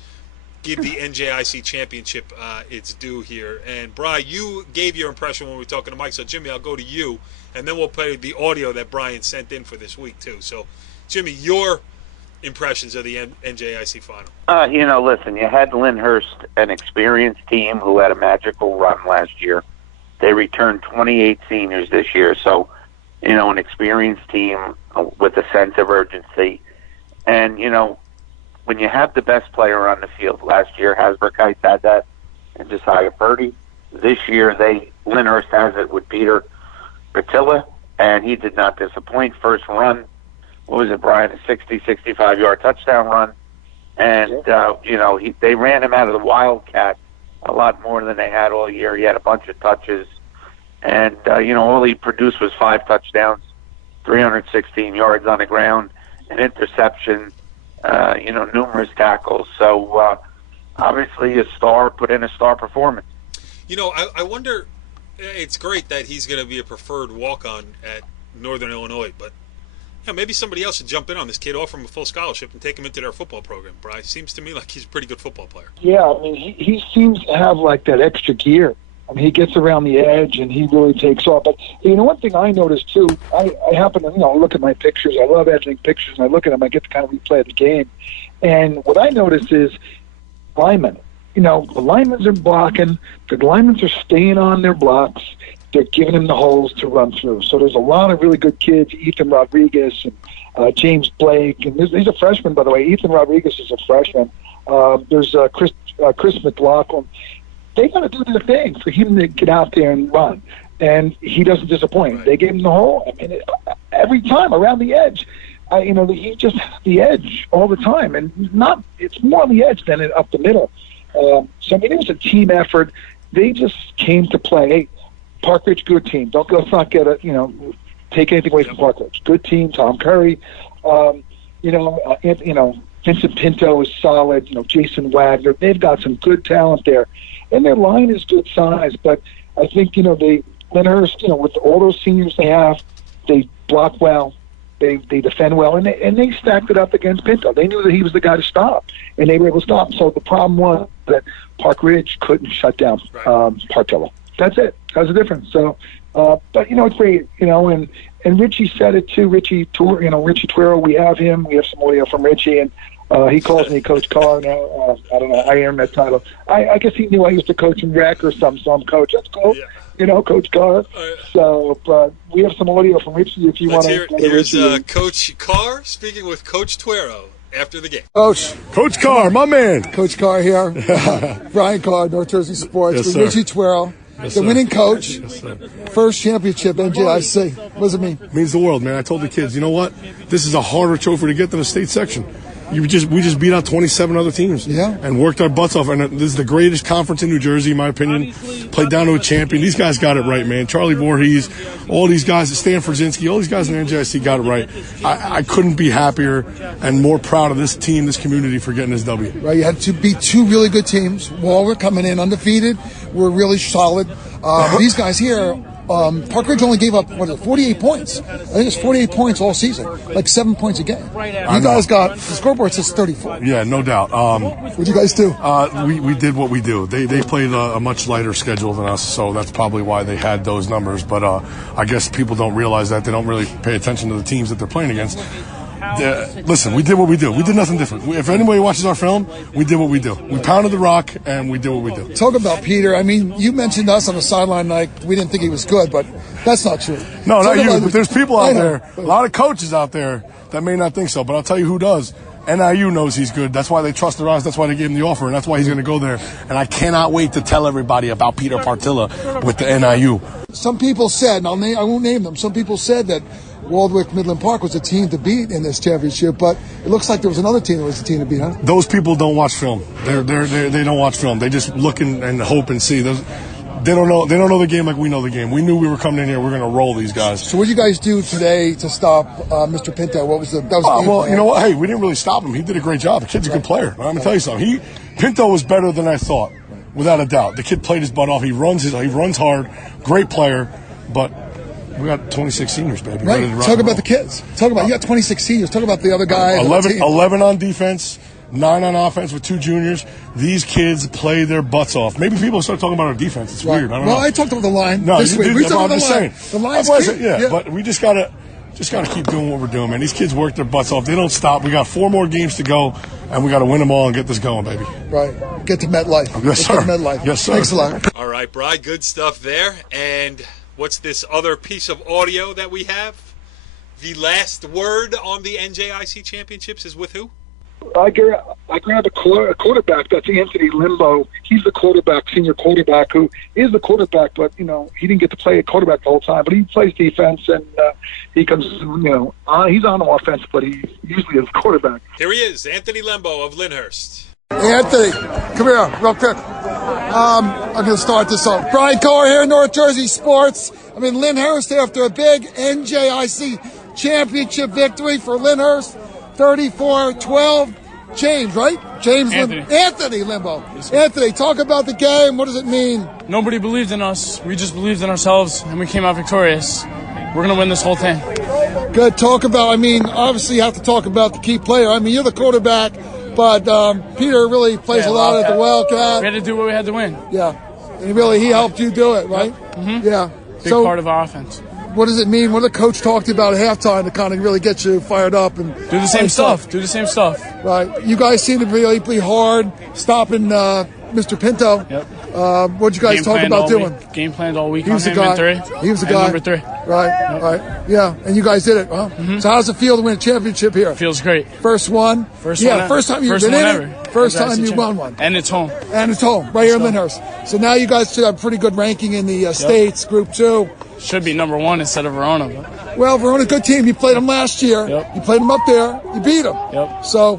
give the NJIC championship its due here. And Brian, you gave your impression when we were talking to Mike. So Jimmy, I'll go to you, and then we'll play the audio that Brian sent in for this week too. So Jimmy, your impressions of the NJIC final? Listen, you had Lyndhurst, an experienced team who had a magical run last year. They returned 28 seniors this year, so, an experienced team with a sense of urgency. And, when you have the best player on the field, last year Hasbrook Heights had that, and Josiah Purdy. This year Lyndhurst has it with Peter Bertilla, and he did not disappoint. First run, what was it, Brian? A 60, 65-yard touchdown run. And, they ran him out of the Wildcat a lot more than they had all year. He had a bunch of touches. And, all he produced was 5 touchdowns, 316 yards on the ground, an interception, numerous tackles. So, obviously, a star put in a star performance. I wonder, it's great that he's going to be a preferred walk-on at Northern Illinois, but maybe somebody else should jump in on this kid, offer him a full scholarship, and take him into their football program. Brian, seems to me like he's a pretty good football player. Yeah, I mean, he seems to have like that extra gear. I mean, he gets around the edge and he really takes off. But one thing I noticed too, I happen to look at my pictures. I love editing pictures, and I look at them. I get to kind of replay the game. And what I noticed is linemen. The linemen are blocking. The linemen are staying on their blocks. They're giving him the holes to run through. So there's a lot of really good kids, Ethan Rodriguez and James Blake. And he's a freshman, by the way. Ethan Rodriguez is a freshman. There's Chris McLaughlin. They got to do their thing for him to get out there and run. And he doesn't disappoint. Right. They gave him the hole. I mean, every time around the edge. He just has the edge all the time. And it's more on the edge than up the middle. So, I mean, it was a team effort. They just came to play. Hey, Park Ridge, good team. Let's not get take anything away from Park Ridge. Good team. Tom Curry, Vincent Pinto is solid. Jason Wagner. They've got some good talent there, and their line is good size. But I think Lyndhurst, with all those seniors they have, they block well, they defend well, and they stacked it up against Pinto. They knew that he was the guy to stop, and they were able to stop. So the problem was that Park Ridge couldn't shut down Partilla. That's it. That's the difference. So, but it's great. And Richie said it too. Richie Twero, we have him. We have some audio from Richie, and He calls me Coach Carr now. I don't know. I earned that title. I guess he knew I used to coach in rec or something, so I'm Coach. That's cool. Yeah. Coach Carr. So, but we have some audio from Richie if you want to. Here's Coach Carr speaking with Coach Tuero after the game. Coach Carr, my man. Coach Carr here. Brian Carr, North Jersey Sports. Yes, with sir. Richie Tuero. Yes, the sir. winning coach. Yes, sir. First championship, NJIC. What does it mean? Means the world, man. I told the kids, you know what? This is a harder trophy to get than a state section. We just beat out 27 other teams. Yeah. And worked our butts off. And this is the greatest conference in New Jersey, in my opinion. Played down to a champion. These guys got it right, man. Charlie Voorhees, all these guys, Stan Frzinski, all these guys in the NJIC got it right. I couldn't be happier and more proud of this team, this community for getting this W. Right, you had to beat two really good teams. Walworth coming in undefeated. We're really solid. These guys here, Park Ridge only gave up, 48 points. I think it's 48 points all season, like 7 points a game. You guys got, the scoreboard says 34. Yeah, no doubt. What'd you guys do? We did what we do. They played a much lighter schedule than us, so that's probably why they had those numbers. But I guess people don't realize that. They don't really pay attention to the teams that they're playing against. Listen, we did what we do. We did nothing different. If anybody watches our film, we did what we do. We pounded the rock, and we did what we do. Talk about Peter. I mean, you mentioned us on the sideline like we didn't think he was good, but that's not true. No, Talk not you. about- But there's people out I know. there, a lot of coaches out there that may not think so. But I'll tell you who does. NIU knows he's good. That's why they trusted us. That's why they gave him the offer, and that's why he's going to go there. And I cannot wait to tell everybody about Peter Partilla with the NIU. Some people said, and I won't name them, some people said that Waldwick Midland Park was a team to beat in this championship, but it looks like there was another team that was a team to beat, huh? Those people don't watch film. They don't watch film. They just look and hope and see. They don't know the game like we know the game. We knew we were coming in here. We're going to roll these guys. So what did you guys do today to stop Mr. Pinto? What was the game Well, plan? you know what? Hey, we didn't really stop him. He did a great job. The kid's a good player. I'm going to tell you something. Pinto was better than I thought, without a doubt. The kid played his butt off. He runs hard. Great player, but we got 26 seniors, baby. Right. Ready to rock Talk and about roll. the kids. Talk about, you got 26 seniors. Talk about the other guy. 11 on defense, 9 on offense with 2 juniors. These kids play their butts off. Maybe people start talking about our defense. It's weird. I don't know. I talked about the line No, this you week. did. We talked I'm about just the line. saying. The line's key. Yeah, but we just gotta keep doing what we're doing, man. These kids work their butts off. They don't stop. We got 4 more games to go, and we got to win them all and get this going, baby. Right. Get to MetLife. Yes, Let's sir. Get to MetLife. Yes, sir. Thanks a lot. All right, Bri, good stuff there. And what's this other piece of audio that we have? The last word on the NJIC championships is with who? I grabbed a quarterback. That's Anthony Limbo. He's the senior quarterback, who is the quarterback, but he didn't get to play a quarterback the whole time. But he plays defense, and he comes. He's on offense, but he usually is quarterback. Here he is, Anthony Lembo of Lyndhurst. Anthony, come here real quick. I'm going to start this off. Brian Carr here, North Jersey Sports. I'm in Lyndhurst after a big NJIC championship victory for Lyndhurst, 34-12. James, right? Anthony Limbo. Anthony, talk about the game. What does it mean? Nobody believed in us. We just believed in ourselves, and we came out victorious. We're going to win this whole thing. Good. Talk about, obviously you have to talk about the key player. You're the quarterback, but Peter really plays a lot at the Wildcat. We had to do what we had to win. Yeah. And he helped you do it, right? Mm-hmm. Yeah. Big part of our offense. What does it mean? What did the coach talk to you about at halftime to kind of really get you fired up and do the same stuff? Do the same stuff. Right. You guys seem to really play hard, stopping Mr. Pinto. Yep. What did you guys talk about doing? Game planned all week. He was the guy. He was the guy. Number 3. Right. Yep. Right. Yeah. And you guys did it. Huh? Mm-hmm. So how's it feel to win a championship here? Feels great. First one. First time you've been in it. First time you won one. And it's home. Right here in Lyndhurst. So now you guys should have a pretty good ranking in the states, Group 2. Should be number 1 instead of Verona. But. Well, Verona's a good team. You played them last year. Yep. You played them up there. You beat them. Yep. So,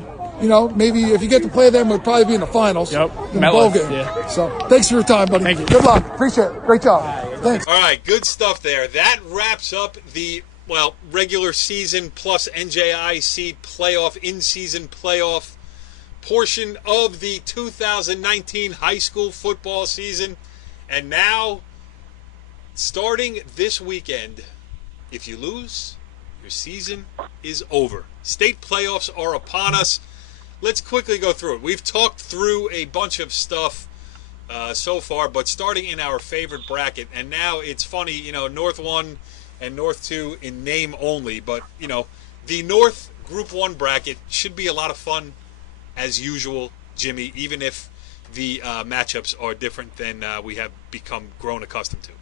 maybe if you get to play them, we'll probably be in the finals. Yep. In the bowl game. Yeah. So, thanks for your time, buddy. Thank you. Good luck. Appreciate it. Great job. Thanks. All right, good stuff there. That wraps up the, regular season plus NJIC playoff, in-season playoff portion of the 2019 high school football season. And now, starting this weekend, if you lose, your season is over. State playoffs are upon us. Let's quickly go through it. We've talked through a bunch of stuff so far, but starting in our favorite bracket, and now it's funny, North 1 and North 2 in name only, but, the North Group 1 bracket should be a lot of fun as usual, Jimmy, even if the matchups are different than we have grown accustomed to.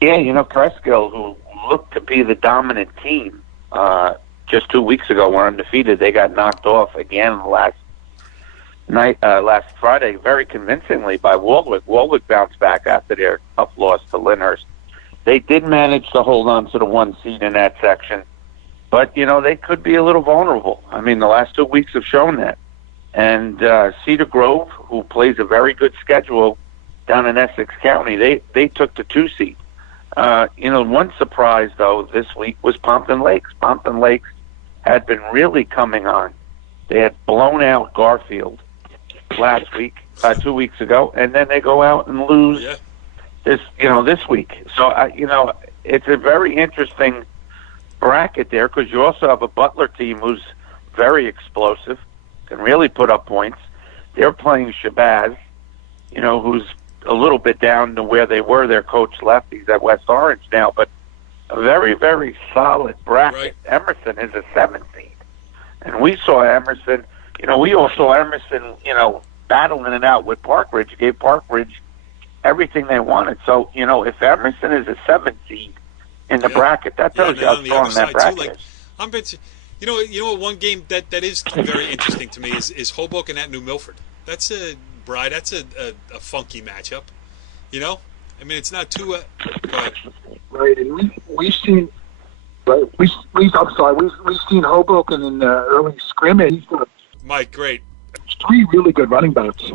Yeah, Presskill, who looked to be the dominant team just 2 weeks ago, were undefeated. They got knocked off again last Friday, very convincingly by Warwick. Warwick bounced back after their tough loss to Lyndhurst. They did manage to hold on to the 1 seed in that section, but they could be a little vulnerable. I mean, the last 2 weeks have shown that. And Cedar Grove, who plays a very good schedule down in Essex County, they took the 2 seed. One surprise, though, this week was Pompton Lakes. Pompton Lakes had been really coming on. They had blown out Garfield last week, 2 weeks ago, and then they go out and lose this week. So, it's a very interesting bracket there because you also have a Butler team who's very explosive, can really put up points. They're playing Shabazz, who's a little bit down to where they were. Their coach left. He's at West Orange now, but a very, very solid bracket. Right. Emerson is a 7th seed. And we saw Emerson, we all saw Emerson, battling it out with Park Ridge. Gave Park Ridge everything they wanted. So, if Emerson is a 7th seed in the bracket, that tells you how strong that bracket is. You know what? One game that is very interesting to me is Hoboken at New Milford. That's a funky matchup. I mean, it's not too. Go ahead. Right, and we've seen. Right, we've seen Hoboken in the early scrimmage. Mike, great. 3 really good running backs.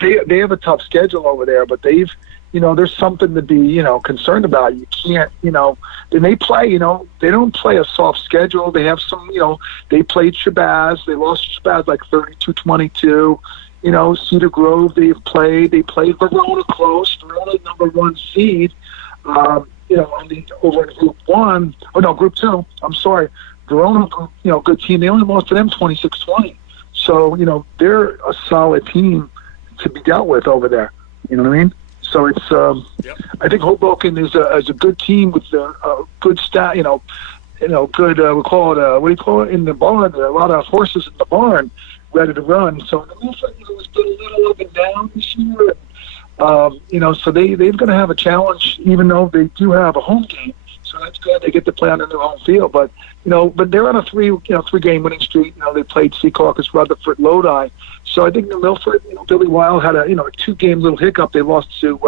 They have a tough schedule over there, but they've, there's something to be, concerned about. You can't, and they play, they don't play a soft schedule. They have some, they played Shabazz. They lost Shabazz like 32-22. Cedar Grove, they played Verona close. Verona, number 1 seed. Over in Group 2. I'm sorry. Verona, good team. They only lost to them 26-20. So, they're a solid team to be dealt with over there. You know what I mean? So it's, I think Hoboken is a good team with a good stat, good, we call it, what do you call it, in the barn. There are a lot of horses in the barn ready to run. So the Milford, it's been a little up and down this year. So they're going to have a challenge, even though they do have a home game. So that's good. They get to play on their home field. But they're on a 3-game winning streak. They played Secaucus, Rutherford, Lodi. So I think New Milford, Billy Wild had a 2-game little hiccup. They lost to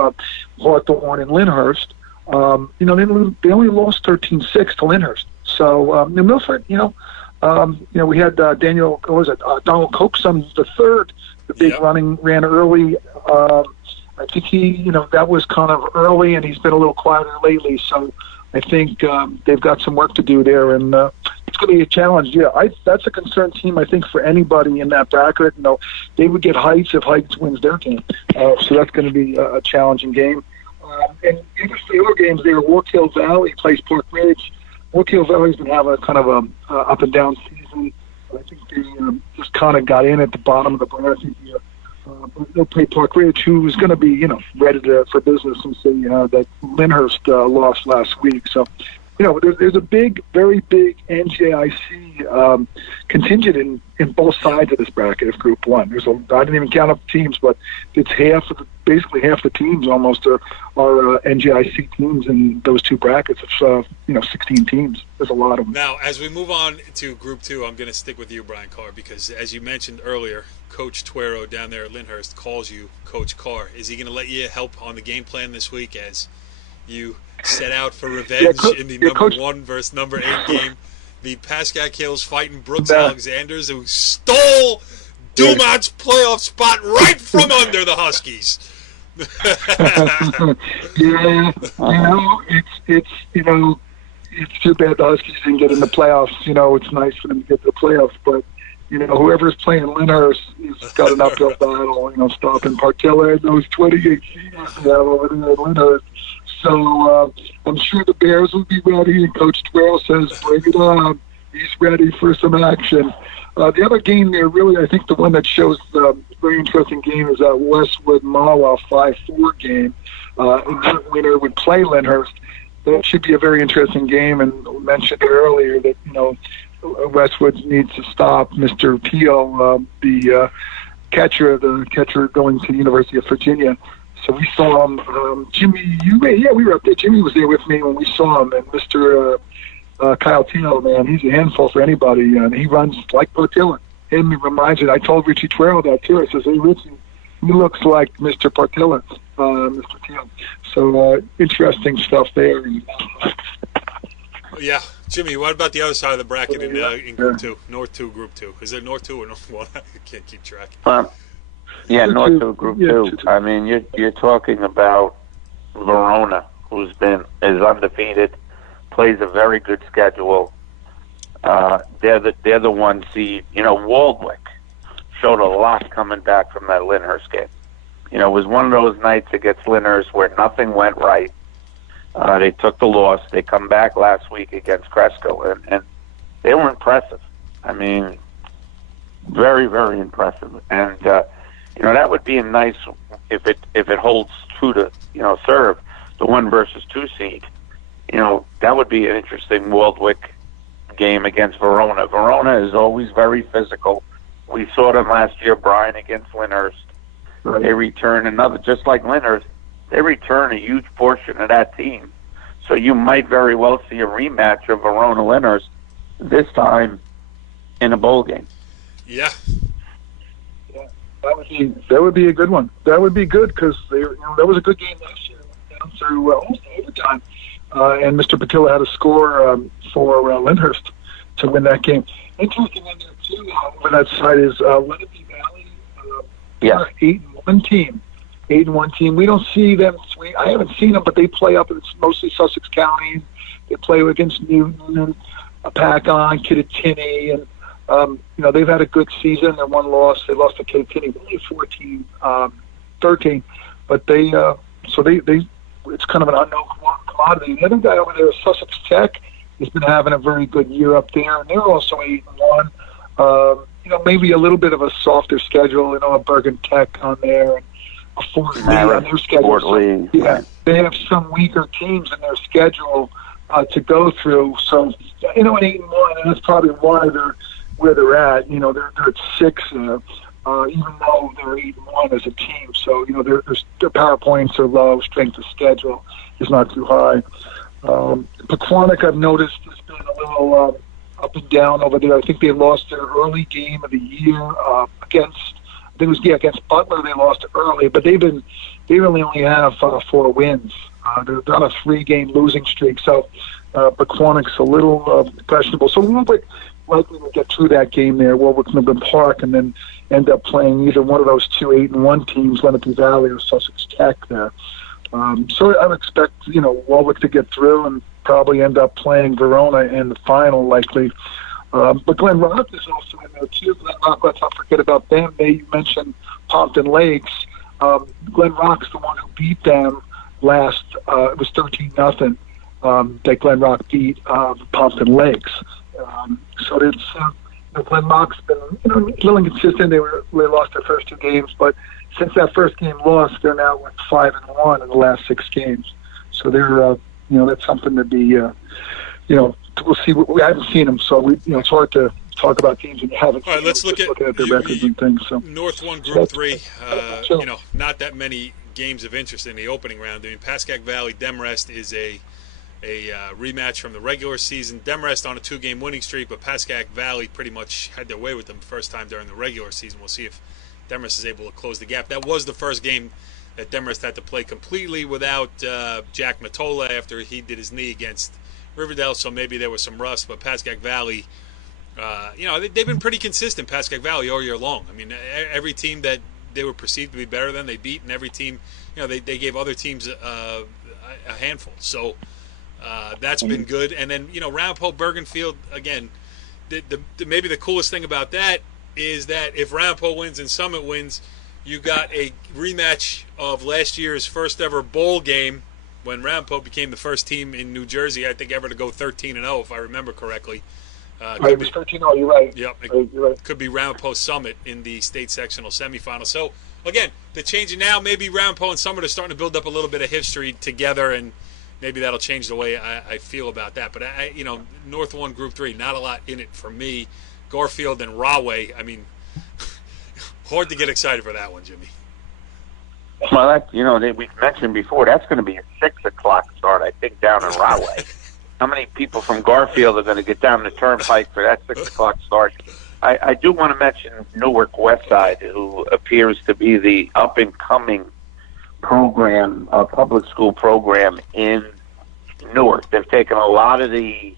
Hawthorne and Lyndhurst. They only lost 13-6 to Lyndhurst. So New Milford, we had Donald Coxum the third, the big ran early. I think that was kind of early, and he's been a little quieter lately. So I think they've got some work to do there, and it's going to be a challenge. Yeah, that's a concerned team, I think, for anybody in that bracket. They would get Heights if Heights wins their game. So that's going to be a challenging game. And the other games there, Wark Hill Valley plays Park Ridge. Wark Hill Valley's been having a kind of a up and down season. I think they just kind of got in at the bottom of the bracket here. But they'll play Park Ridge, who is going to be, ready for business and see that Lyndhurst lost last week. So, there's a very big NJIC contingent in both sides of this bracket of Group 1. I didn't even count up the teams, but it's basically half the teams almost are NJIC teams in those 2 brackets of 16 teams. There's a lot of them. Now, as we move on to Group 2, I'm going to stick with you, Brian Carr, because as you mentioned earlier, Coach Tuero down there at Lyndhurst calls you Coach Carr. Is he going to let you help on the game plan this week as you set out for revenge in the number 1 versus number 8 game? The Pascack Hills fighting Brooks Alexanders, who stole Dumont's playoff spot right from under the Huskies. It's too bad the Huskies didn't get in the playoffs. It's nice for them to get to the playoffs, but whoever's playing Lyndhurst has got an uphill battle. Stopping Partilla and those 28 seniors they have over there at Lyndhurst. So I'm sure the Bears will be ready, and Coach Tuero says, bring it on. He's ready for some action. The other game there, really, I think the one that shows the very interesting game is that Westwood Mahwah 5-4 game. And that winner would play Lyndhurst. That should be a very interesting game, and we mentioned earlier that, Westwood needs to stop Mr. Peel, the catcher, the catcher going to the University of Virginia. So we saw him. Jimmy, we were up there. Jimmy was there with me when we saw him. And Mr. Kyle Tino, man, he's a handful for anybody. And he runs like Portilla. Him, he reminds me. I told Richie Twirl that too. I says, hey, Richie, he looks like Mr. Portilla, Mr. Tino. So interesting stuff there. Yeah. Jimmy, what about the other side of the bracket in Group 2? North 2, Group 2. Is it North 2 or North 1? I can't keep track. Yeah, North 2, Group 2. I mean, you're talking about Verona, who's is undefeated, plays a very good schedule. They're the 1 seed. You know, Waldwick showed a lot coming back from that Lyndhurst game. You know, it was one of those nights against Lyndhurst where nothing went right. They took the loss. They come back last week against Cresco, and they were impressive. I mean, very, very impressive. And you know, that would be a nice if it holds true to serve the 1 versus 2 seed. You know, that would be an interesting Waldwick game against Verona. Verona is always very physical. We saw them last year, Brian, against Lyndhurst. Right. They return another, just like Lyndhurst. They return a huge portion of that team. So you might very well see a rematch of Verona-Lyndhurst, this time in a bowl game. Yeah. Yeah, that would be a good one. That would be good because that was a good game last year. Went down through almost overtime, and Mr. Patilla had a score for Lyndhurst to win that game. Interesting on there too over that side is Lenape Valley. Yeah, 8-1 team. 8-1 team. We don't see them. I haven't seen them, but they play up. It's mostly Sussex County. They play against Newton and Packon, Kittatinny, and they've had a good season. They're 1 loss. They lost to Kittatinny, only 14-13, but they it's kind of an unknown commodity. The other guy over there is Sussex Tech. He's been having a very good year up there, and they're also 8-1. Maybe a little bit of a softer schedule. A Bergen Tech on there. And a Fort Lee on their schedule. So, yeah, they have some weaker teams in their schedule to go through. So, an 8-1, and that's probably why they're where they're at. They're at 6, even though they're 8-1 as a team. So, their power points are low. Strength of schedule is not too high. Pequannock, I've noticed, has been a little up and down over there. I think they lost their early game of the year against Butler. They lost early, but they really only have 4 wins. They're on a 3-game losing streak, so Pequannock's a little questionable. So Warwick likely will get through that game there, Warwick Midland Park, and then end up playing either one of those 2 8-1 teams, Lenape Valley or Sussex Tech there. So I would expect Warwick to get through and probably end up playing Verona in the final, likely. But Glen Rock is also in there too. Glen Rock, let's not forget about them. You mentioned Pompton Lakes. Glen Rock's the one who beat them last. It was 13-0 that Glen Rock beat Pompton Lakes. So it's Glen Rock's been a little inconsistent. They lost their first 2 games, but since that first game loss, they're now with 5-1 in the last 6 games. So they're that's something to be we'll see. We haven't seen them, so it's hard to talk about teams and you haven't. All right, let's look at their records and things. So North 1, Group 3. Not that many games of interest in the opening round. I mean, Pascack Valley Demorest is a rematch from the regular season. Demorest on a 2-game winning streak, but Pascack Valley pretty much had their way with them the first time during the regular season. We'll see if Demorest is able to close the gap. That was the first game that Demorest had to play completely without Jack Matola after he did his knee against Riverdale, so maybe there was some rust. But Pascack Valley, they've been pretty consistent, Pascack Valley, all year long. I mean, every team that they were perceived to be better than, they beat, and every team, they gave other teams a handful. So that's been good. And then, Ramapo, Bergenfield, again, maybe the coolest thing about that is that if Ramapo wins and Summit wins, you got a rematch of last year's first ever bowl game when Ramapo became the first team in New Jersey, I think, ever to go 13-0, if I remember correctly. It was 13-0, you're right. Yep. You're right. Could be Ramapo Summit in the state sectional semifinal. So, again, the changing now, maybe Ramapo and Summit are starting to build up a little bit of history together, and maybe that'll change the way I feel about that. But, North 1, Group 3, not a lot in it for me. Garfield and Rahway, I mean, Hard to get excited for that one, Jimmy. Well, that, we've mentioned before, that's going to be a 6 o'clock start, I think, down in Rahway. How many people from Garfield are going to get down the turnpike for that 6 o'clock start? I do want to mention Newark Westside, who appears to be the up-and-coming program, public school program in Newark. They've taken a lot of the,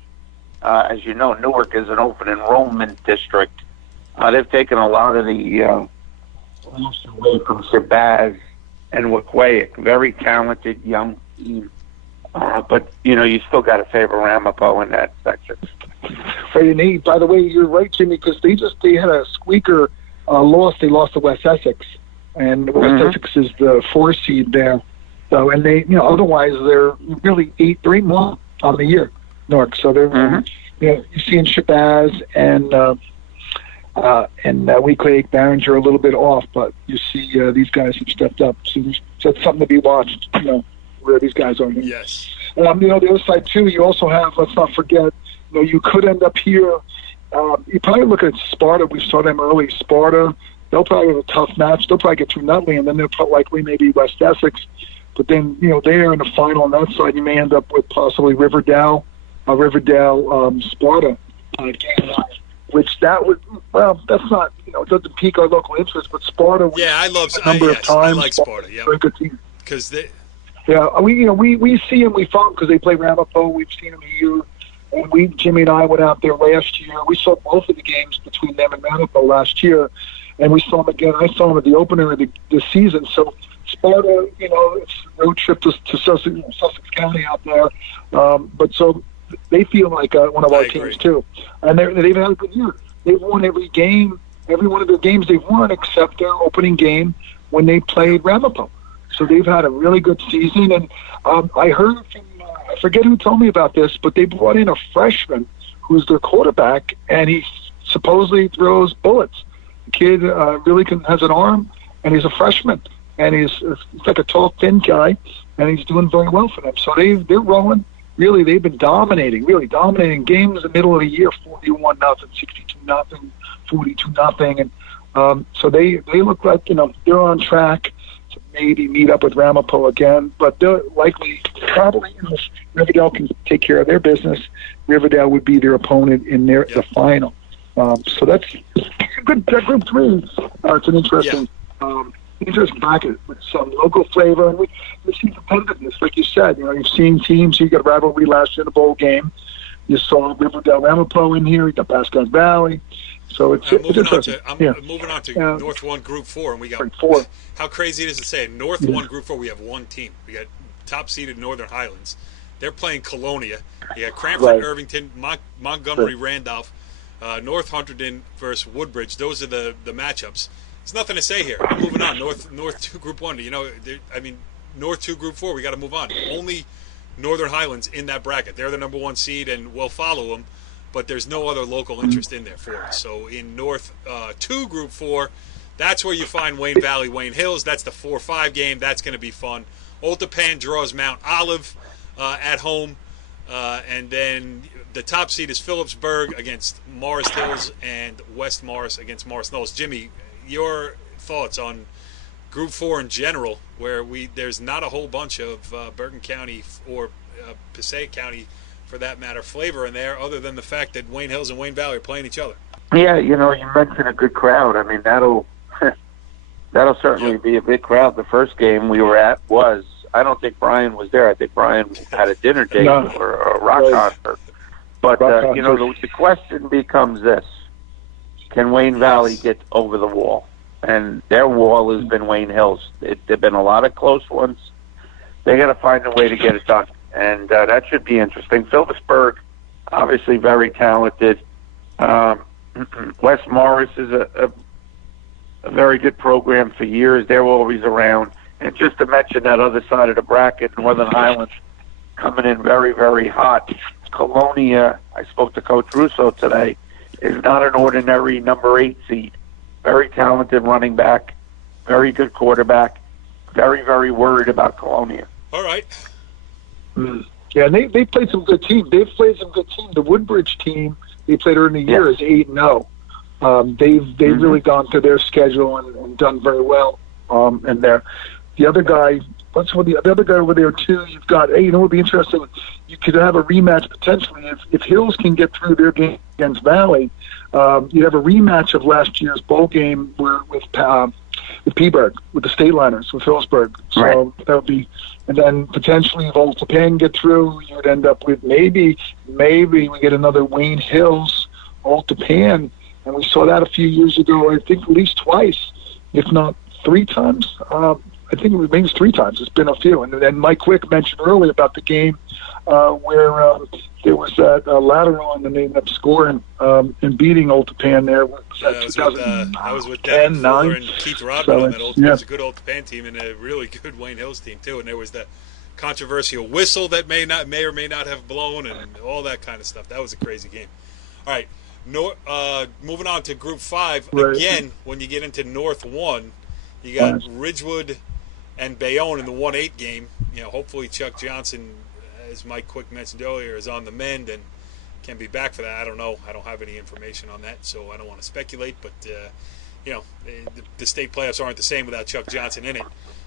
as you know, Newark is an open enrollment district. They've taken a lot of the away from Shabazz and Wequahic. Very talented young team. But, you still got to favor Ramapo in that section. Right, by the way, you're right, Jimmy, because they had a squeaker loss. They lost to West Essex, and West Essex is the 4 seed there. So, and they, otherwise they're really 8-1 on the year, Newark. So they're, you're seeing Shabazz and Wequahic, Barringer a little bit off, but you see these guys have stepped up. So that's something to be watched. Where these guys are. Yes. The other side too. You also have. Let's not forget. You could end up here. You probably look at Sparta. We saw them early. Sparta. They'll probably have a tough match. They'll probably get through Nutley, and then they'll probably likely maybe West Essex. But then they're in the final on that side. You may end up with possibly Riverdale, Sparta game, which that would. Well, that's not. It doesn't pique our local interest, but Sparta. Yeah, I love. A number of times. I like Sparta. Yeah, very good team. Because they. Yeah, we see them. We follow them because they play Ramapo. We've seen them here, and Jimmy and I went out there last year. We saw both of the games between them and Ramapo last year, and we saw them again. I saw them at the opener of the season. So Sparta, it's a road trip to Sussex County out there, but so they feel like one of our teams too, and they've had a good year. They've won every game, every one of their games they've won except their opening game when they played Ramapo. So they've had a really good season, and I heard from, I forget who told me about this, but they brought in a freshman who's their quarterback, and he supposedly throws bullets. The kid really has an arm, and he's a freshman, and he's like a tall, thin guy, and he's doing very well for them. So they're rolling. Really, they've been dominating games in the middle of the year, 41-0, 62-0, 42-0, and so they look like they're on track to maybe meet up with Ramapo again, but they're probably Riverdale can take care of their business. Riverdale would be their opponent in the final. So that's good. That group 3. It's an interesting, interesting bracket with some local flavor, and we see competitiveness, like you said. You've seen teams. You got rivalry last year in the bowl game. You saw Riverdale Ramapo in here. You got Pasco Valley. So it's interesting. Moving on to North 1 Group 4, and we got 4. How crazy it is to say North 1 Group 4, we have one team. We got top-seeded Northern Highlands. They're playing Colonia. You got Cranford, Irvington, Montgomery, Randolph, North Hunterdon versus Woodbridge. Those are the matchups. There's nothing to say here. I'm moving on. North 2 Group 1. North 2 Group 4, we got to move on. Only Northern Highlands in that bracket. They're the number 1 seed, and we'll follow them. But there's no other local interest in there for us. So in North 2 Group 4, that's where you find Wayne Valley, Wayne Hills. That's the 4-5 game. That's going to be fun. Old Tappan draws Mount Olive at home. And then the top seed is Phillipsburg against Morris Hills and West Morris against Morris Knolls. Jimmy, your thoughts on Group 4 in general, where there's not a whole bunch of Bergen County or Passaic County, for that matter, flavor in there, other than the fact that Wayne Hills and Wayne Valley are playing each other. Yeah, you mentioned a good crowd. I mean, that'll certainly be a big crowd. The first game we were at was, I don't think Brian was there. I think Brian had a dinner date or a rock concert. But, the question becomes this. Can Wayne Valley get over the wall? And their wall has been Wayne Hills. There have been a lot of close ones. They got to find a way to get it done. And that should be interesting. Phillipsburg, obviously very talented. West Morris is a very good program for years. They're always around. And just to mention that other side of the bracket, Northern Highlands coming in very, very hot. Colonia, I spoke to Coach Russo today, is not an ordinary number 8 seed. Very talented running back, very good quarterback. Very, very worried about Colonia. All right. Yeah, they played some good teams. They've played some good teams. The Woodbridge team they played early in the year is 8-0. They've really gone to their schedule and done very well. And there, the other guy, the other guy over there too? You've got, hey, you know what would be interesting? You could have a rematch potentially if Hills can get through their game against Valley. You'd have a rematch of last year's bowl game with Peaburg, with the State Liners, with Hillsburg. So right. That would be, and then potentially if Old Japan get through, you would end up with maybe we get another Wayne Hills, Old Japan, and we saw that a few years ago. I think at least twice, if not 3 times. I think it remains 3 times. It's been a few. And then Mike Quick mentioned earlier about the game where there was that lateral and they ended up scoring and beating Old Japan there. I was with Devin Fuller and Keith Rodman on that Old Japan. It was a good Old Japan team and a really good Wayne Hills team too. And there was the controversial whistle that may or may not have blown and all that kind of stuff. That was a crazy game. All right, moving on to Group 5. Right. Again, when you get into North 1, you got Ridgewood and Bayonne in the 1-8 game. You know, hopefully Chuck Johnson, as Mike Quick mentioned earlier, is on the mend and can be back for that. I don't know. I don't have any information on that, so I don't want to speculate. But, you know, the state playoffs aren't the same without Chuck Johnson in it.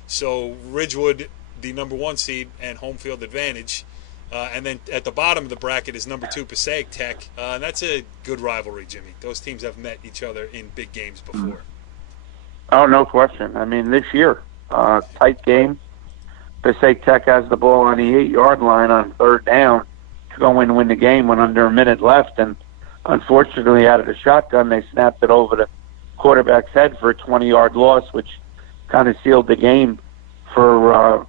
So Ridgewood, the number 1 seed, and home field advantage. And then at the bottom of the bracket is number 2 Passaic Tech. And that's a good rivalry, Jimmy. Those teams have met each other in big games before. Oh, no question. I mean, this year, tight game. Passaic Tech has the ball on the 8-yard line on 3rd down to go in and win the game when under a minute left. And unfortunately, out of the shotgun, they snapped it over the quarterback's head for a 20-yard loss, which kind of sealed the game for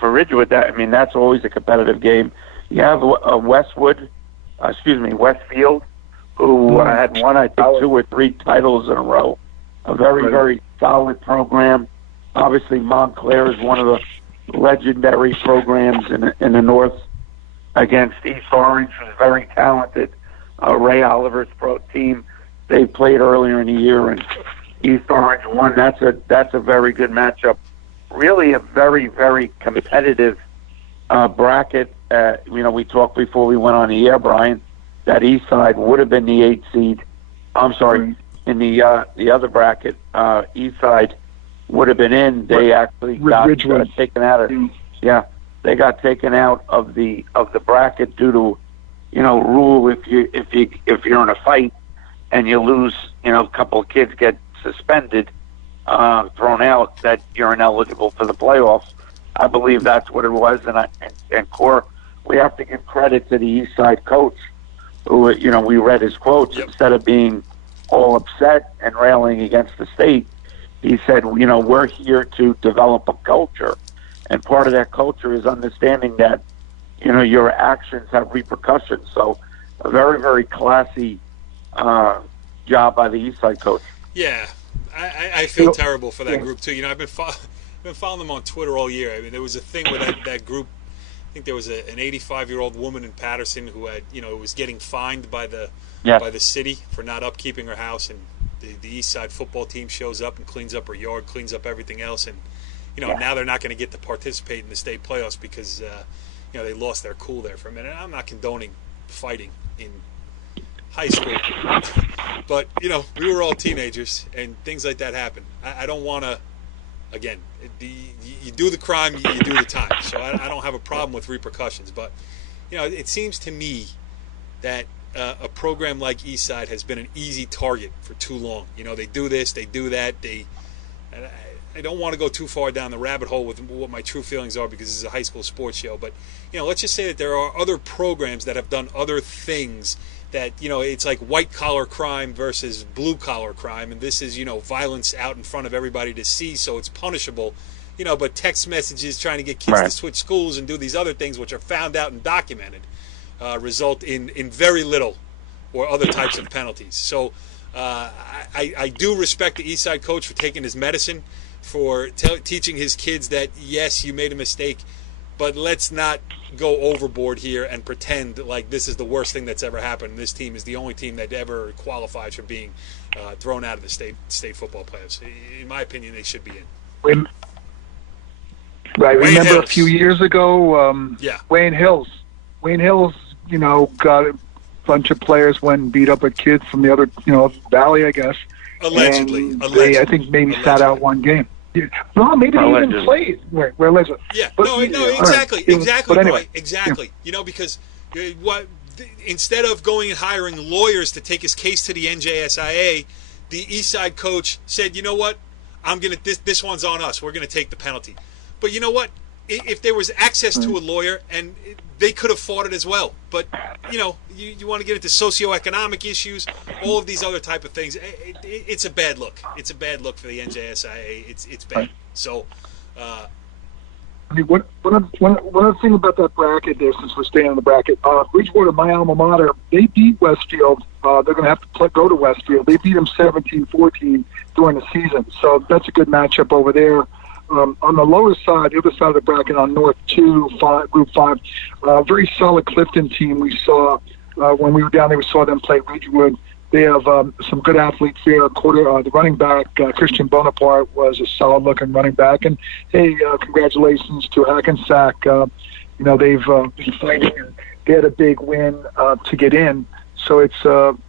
Ridgewood. That's always a competitive game. You have Westfield, who had won, I think, 2 or 3 titles in a row. A very, very solid program. Obviously, Montclair is one of the legendary programs in the North against East Orange, who's very talented. Ray Oliver's pro team, they played earlier in the year, and East Orange won. That's a very good matchup. Really a very, very competitive bracket. We talked before we went on the air, Brian, that East Side would have been the 8th seed. I'm sorry, in the other bracket, East Side would have been in. They actually got taken out of. Yeah, they got taken out of the bracket due to, rule if you're in a fight and you lose, a couple of kids get suspended, thrown out, that you're ineligible for the playoffs. I believe that's what it was, and Core, we have to give credit to the East Side coach, who we read his quotes. Instead of being all upset and railing against the state, he said, we're here to develop a culture. And part of that culture is understanding that, your actions have repercussions. So a very, very classy job by the East Side coach. Yeah, I feel terrible for that group, too. I've been following them on Twitter all year. I mean, there was a thing with that group. I think there was an 85-year-old woman in Patterson who had, was getting fined by the city for not upkeeping her house, and the East Side football team shows up and cleans up her yard, cleans up everything else, and now they're not going to get to participate in the state playoffs because they lost their cool there for a minute. I'm not condoning fighting in high school, but we were all teenagers and things like that happen. I don't want to. Again, you do the crime, you do the time. So I don't have a problem with repercussions, but it seems to me that a program like Eastside has been an easy target for too long. They do this, they do that. I don't want to go too far down the rabbit hole with what my true feelings are because this is a high school sports show. But let's just say that there are other programs that have done other things that it's like white collar crime versus blue collar crime, and this is violence out in front of everybody to see, so it's punishable. But text messages trying to get kids to switch schools and do these other things which are found out and documented result in very little or other types of penalties. So I do respect the Eastside coach for taking his medicine, for teaching his kids that yes, you made a mistake, but let's not go overboard here and pretend like this is the worst thing that's ever happened. This team is the only team that ever qualifies for being thrown out of the state football playoffs. In my opinion, they should be in. Remember a few years ago, Wayne Hills. Wayne Hills, got bunch of players went and beat up a kid from the other, valley, I guess. Allegedly. And they, I think, maybe sat out one game. Yeah. No, maybe they even played. Where allegedly. Yeah. But, No. Exactly. Right. Exactly. But anyway, exactly. Because instead of going and hiring lawyers to take his case to the NJSIA, the Eastside coach said, "You know what? This one's on us. We're gonna take the penalty." But you know what? If there was access to a lawyer, and they could have fought it as well. But you want to get into socioeconomic issues, all of these other type of things. It's a bad look. It's a bad look for the NJSIA. It's bad. Right. So. I mean, one other thing about that bracket there, since we're staying in the bracket, Bridgewater, my alma mater, they beat Westfield. They're going to have to go to Westfield. They beat them 17-14 during the season. So that's a good matchup over there. On the lower side, the other side of the bracket, on North 2, Group 5, very solid Clifton team we saw when we were down there. We saw them play Ridgewood. They have some good athletes there. The running back, Christian Bonaparte, was a solid-looking running back. And, hey, congratulations to Hackensack. They've been fighting, and they had a big win to get in. So it's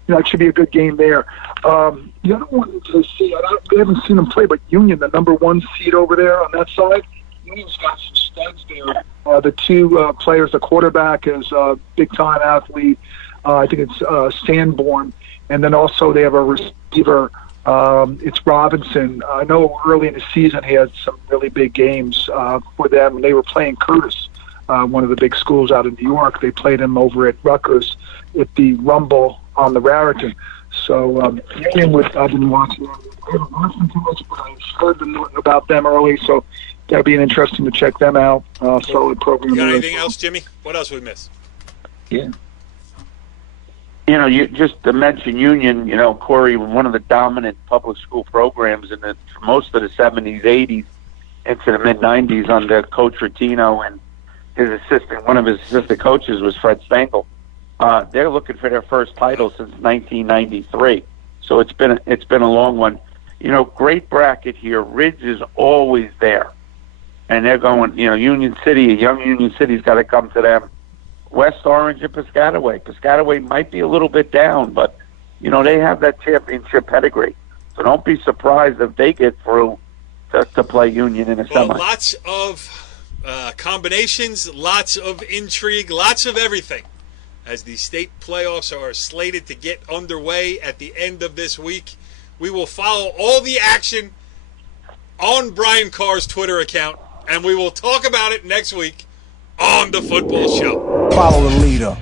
it should be a good game there. The other one to see, we haven't seen them play, but Union, the number 1 seed over there on that side, Union's got some studs there. The two players, the quarterback is a big-time athlete. I think it's Sanborn. And then also they have a receiver. It's Robinson. I know early in the season he had some really big games for them. And they were playing Curtis, one of the big schools out in New York. They played him over at Rutgers at the Rumble on the Raritan. So I've been watching them. I haven't watched them too much, but I've heard about them early. So that'd be interesting to check them out. Solid program. You got anything else, Jimmy? What else we missed? Yeah. You just to mention Union, Corey, one of the dominant public school programs for most of the 70s, 80s, into the mid-90s under Coach Rotino, and one of his assistant coaches was Fred Stengel. They're looking for their first title since 1993, so it's been a long one. Great bracket here. Ridge is always there, and they're going. Union City, young Union City's got to come to them. West Orange and Piscataway. Piscataway might be a little bit down, but, they have that championship pedigree. So don't be surprised if they get through to play Union in a semi. Lots of combinations, lots of intrigue, lots of everything as the state playoffs are slated to get underway at the end of this week. We will follow all the action on Brian Carr's Twitter account, and we will talk about it next week on The Football Show. Follow the leader.